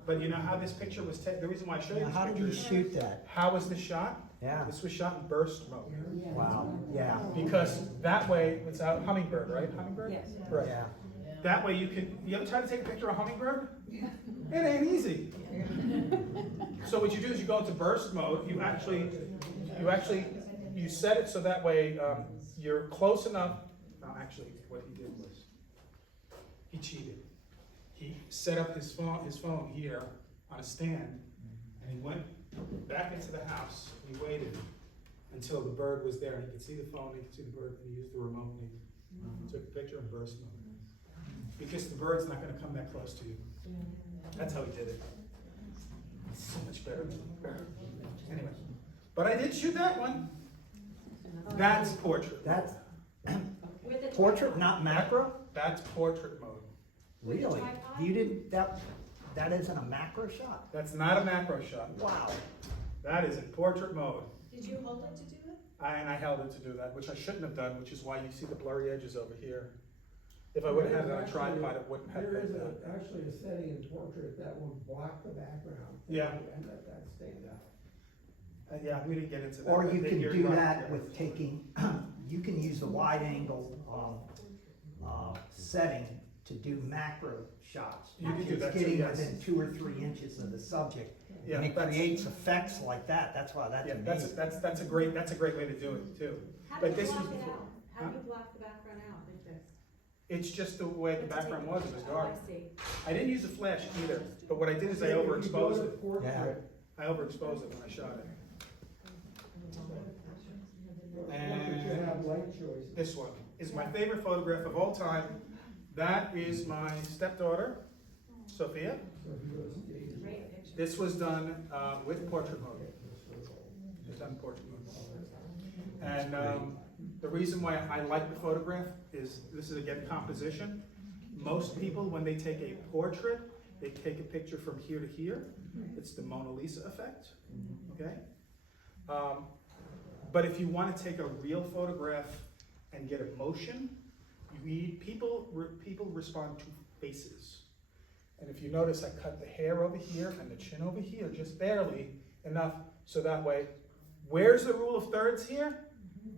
But you know how this picture was taken? The reason why I showed you this How picture did you shoot that? How was this shot? Yeah. This was shot in burst mode. Wow, yeah. Because that way, it's a hummingbird, right? Hummingbird? Yes. Right. Yeah. That way you can, you ever try to take a picture of a hummingbird? It ain't easy. So what you do is you go into burst mode, you set it so that way you're close enough. No, actually, what he did was, he cheated. He set up his phone here on a stand, and he went back into the house, and he waited until the bird was there, and he could see the phone, he could see the bird, and he used the remote, and he took the picture in burst mode. Because the bird's not going to come that close to you. That's how he did it. It's so much better than anyway. But I did shoot that one. That's portrait. That's With the portrait, not macro? That's portrait mode. Really? You did, that isn't a macro shot? That's not a macro shot. Wow. That is in portrait mode. Did you hold it to do it? And I held it to do that, which I shouldn't have done, which is why you see the blurry edges over here. If I would have had it on a tripod, it wouldn't have There been is that. actually a setting in portrait that will block the background. Yeah. And let that stand out. Yeah, we didn't get into that. Or but you can you're do right, that yeah. with taking, you can use the wide angle setting to do macro shots. You can do It's that too, getting yes. within 2 or 3 inches of the subject. Yeah, And it that's- creates effects like that. That's why that's Yeah, amazing. that's a great way to do it too. How But do you this block was it before. out? How do you block the background out like this? It's just the way the But to background take a was, it was picture. dark. Oh, I see. I didn't use a flash either, but what I did is I overexposed it. Yeah. I overexposed it when I shot it. But you have light choices. This one is my favorite photograph of all time. That is my stepdaughter, Sophia. Great picture. This was done with portrait mode. It was done in portrait mode. And the reason why I like the photograph is, this is again composition. Most people, when they take a portrait, they take a picture from here to here. It's the Mona Lisa effect, okay? But if you want to take a real photograph and get emotion, you need people respond to faces. And if you notice, I cut the hair over here and the chin over here, just barely enough, so that way, where's the rule of thirds here?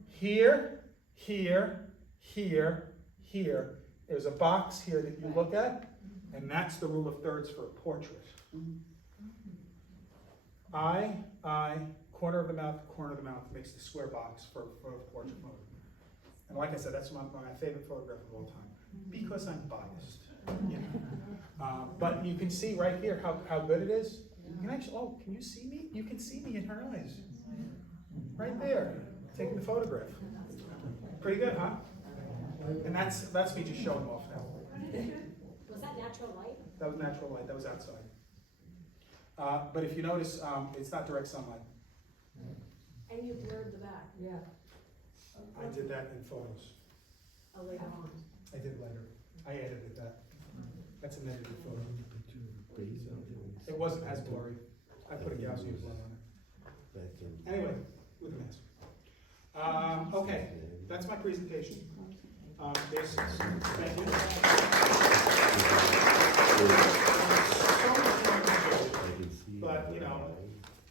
Here, here, here, here. There's a box here that you look at, and that's the rule of thirds for a portrait. Eye, corner of the mouth makes the square box for a portrait photo. And like I said, that's my favorite photograph of all time, because I'm biased. You know? But you can see right here how good it is. You can actually, oh, can you see me? You can see me in her eyes. Right there, taking the photograph. Pretty good, huh? And that's me just showing off now. Was that natural light? That was natural light, that was outside. But if you notice, it's not direct sunlight. And you blurred the back. Yeah. I did that in photos. Oh, later on. I did later. I edited that. That's an edited photo. It wasn't as blurry. I put a Gaussian blur on it. Anyway, with a mask. Okay, that's my presentation. There's thank you. But you know,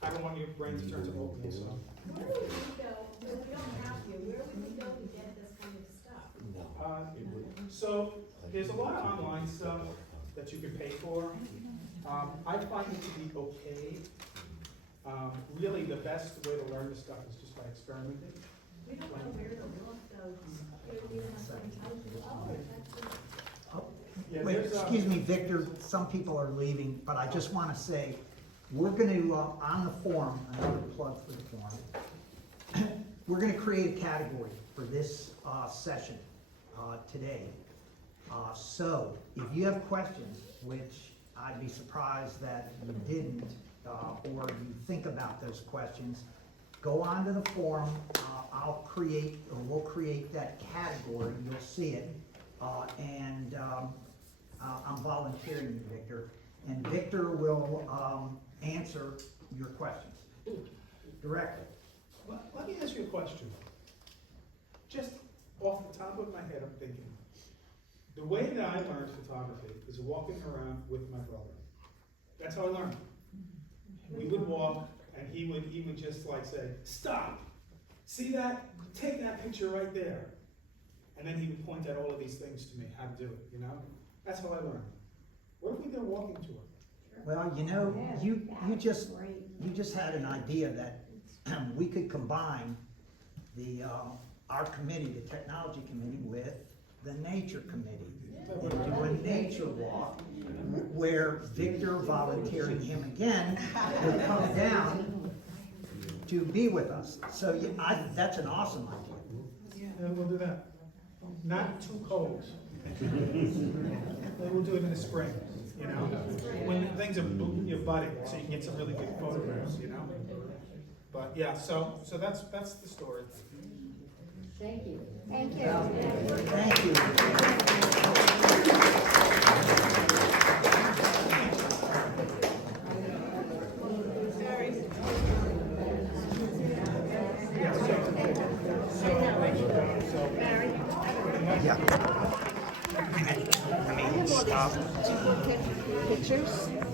I don't want your brain to turn to oatmeal, so. Where would we go, if we don't have you, where would we go to get this kind of stuff? So there's a lot of online stuff that you can pay for. I find it to be okay. Really, the best way to learn this stuff is just by experimenting. We don't know where to look though. We don't have something to tell you, oh, that's Yeah, Wait, there's, excuse me, Victor, some people are leaving, but I just want to say, we're going to, on the forum, another plug for the forum, we're going to create a category for this session today. So, if you have questions, which I'd be surprised that you didn't, or you think about those questions, go on to the forum. We'll create that category. You'll see it, and I'm volunteering you, Victor, and Victor will answer your questions directly. let me ask you a question. Just off the top of my head, I'm thinking, the way that I learned photography is walking around with my brother. That's how I learned. We would walk, and he would just like say, stop, see that? Take that picture right there. And then he would point out all of these things to me, how to do it, you know? That's how I learned. What if we did a walking tour? Well, you know, you just had an idea that we could combine the our committee, the technology committee, with the nature committee. And do a nature walk where Victor, volunteering him again, would come down to be with us. So that's an awesome idea. Yeah, we'll do that. Not too cold. We'll do it in the spring, you know? When things are budding, so you can get some really good photographs, you know? But yeah, so that's the story. Thank you. Thank you. Thank you. Yeah. I mean, stop. Pictures?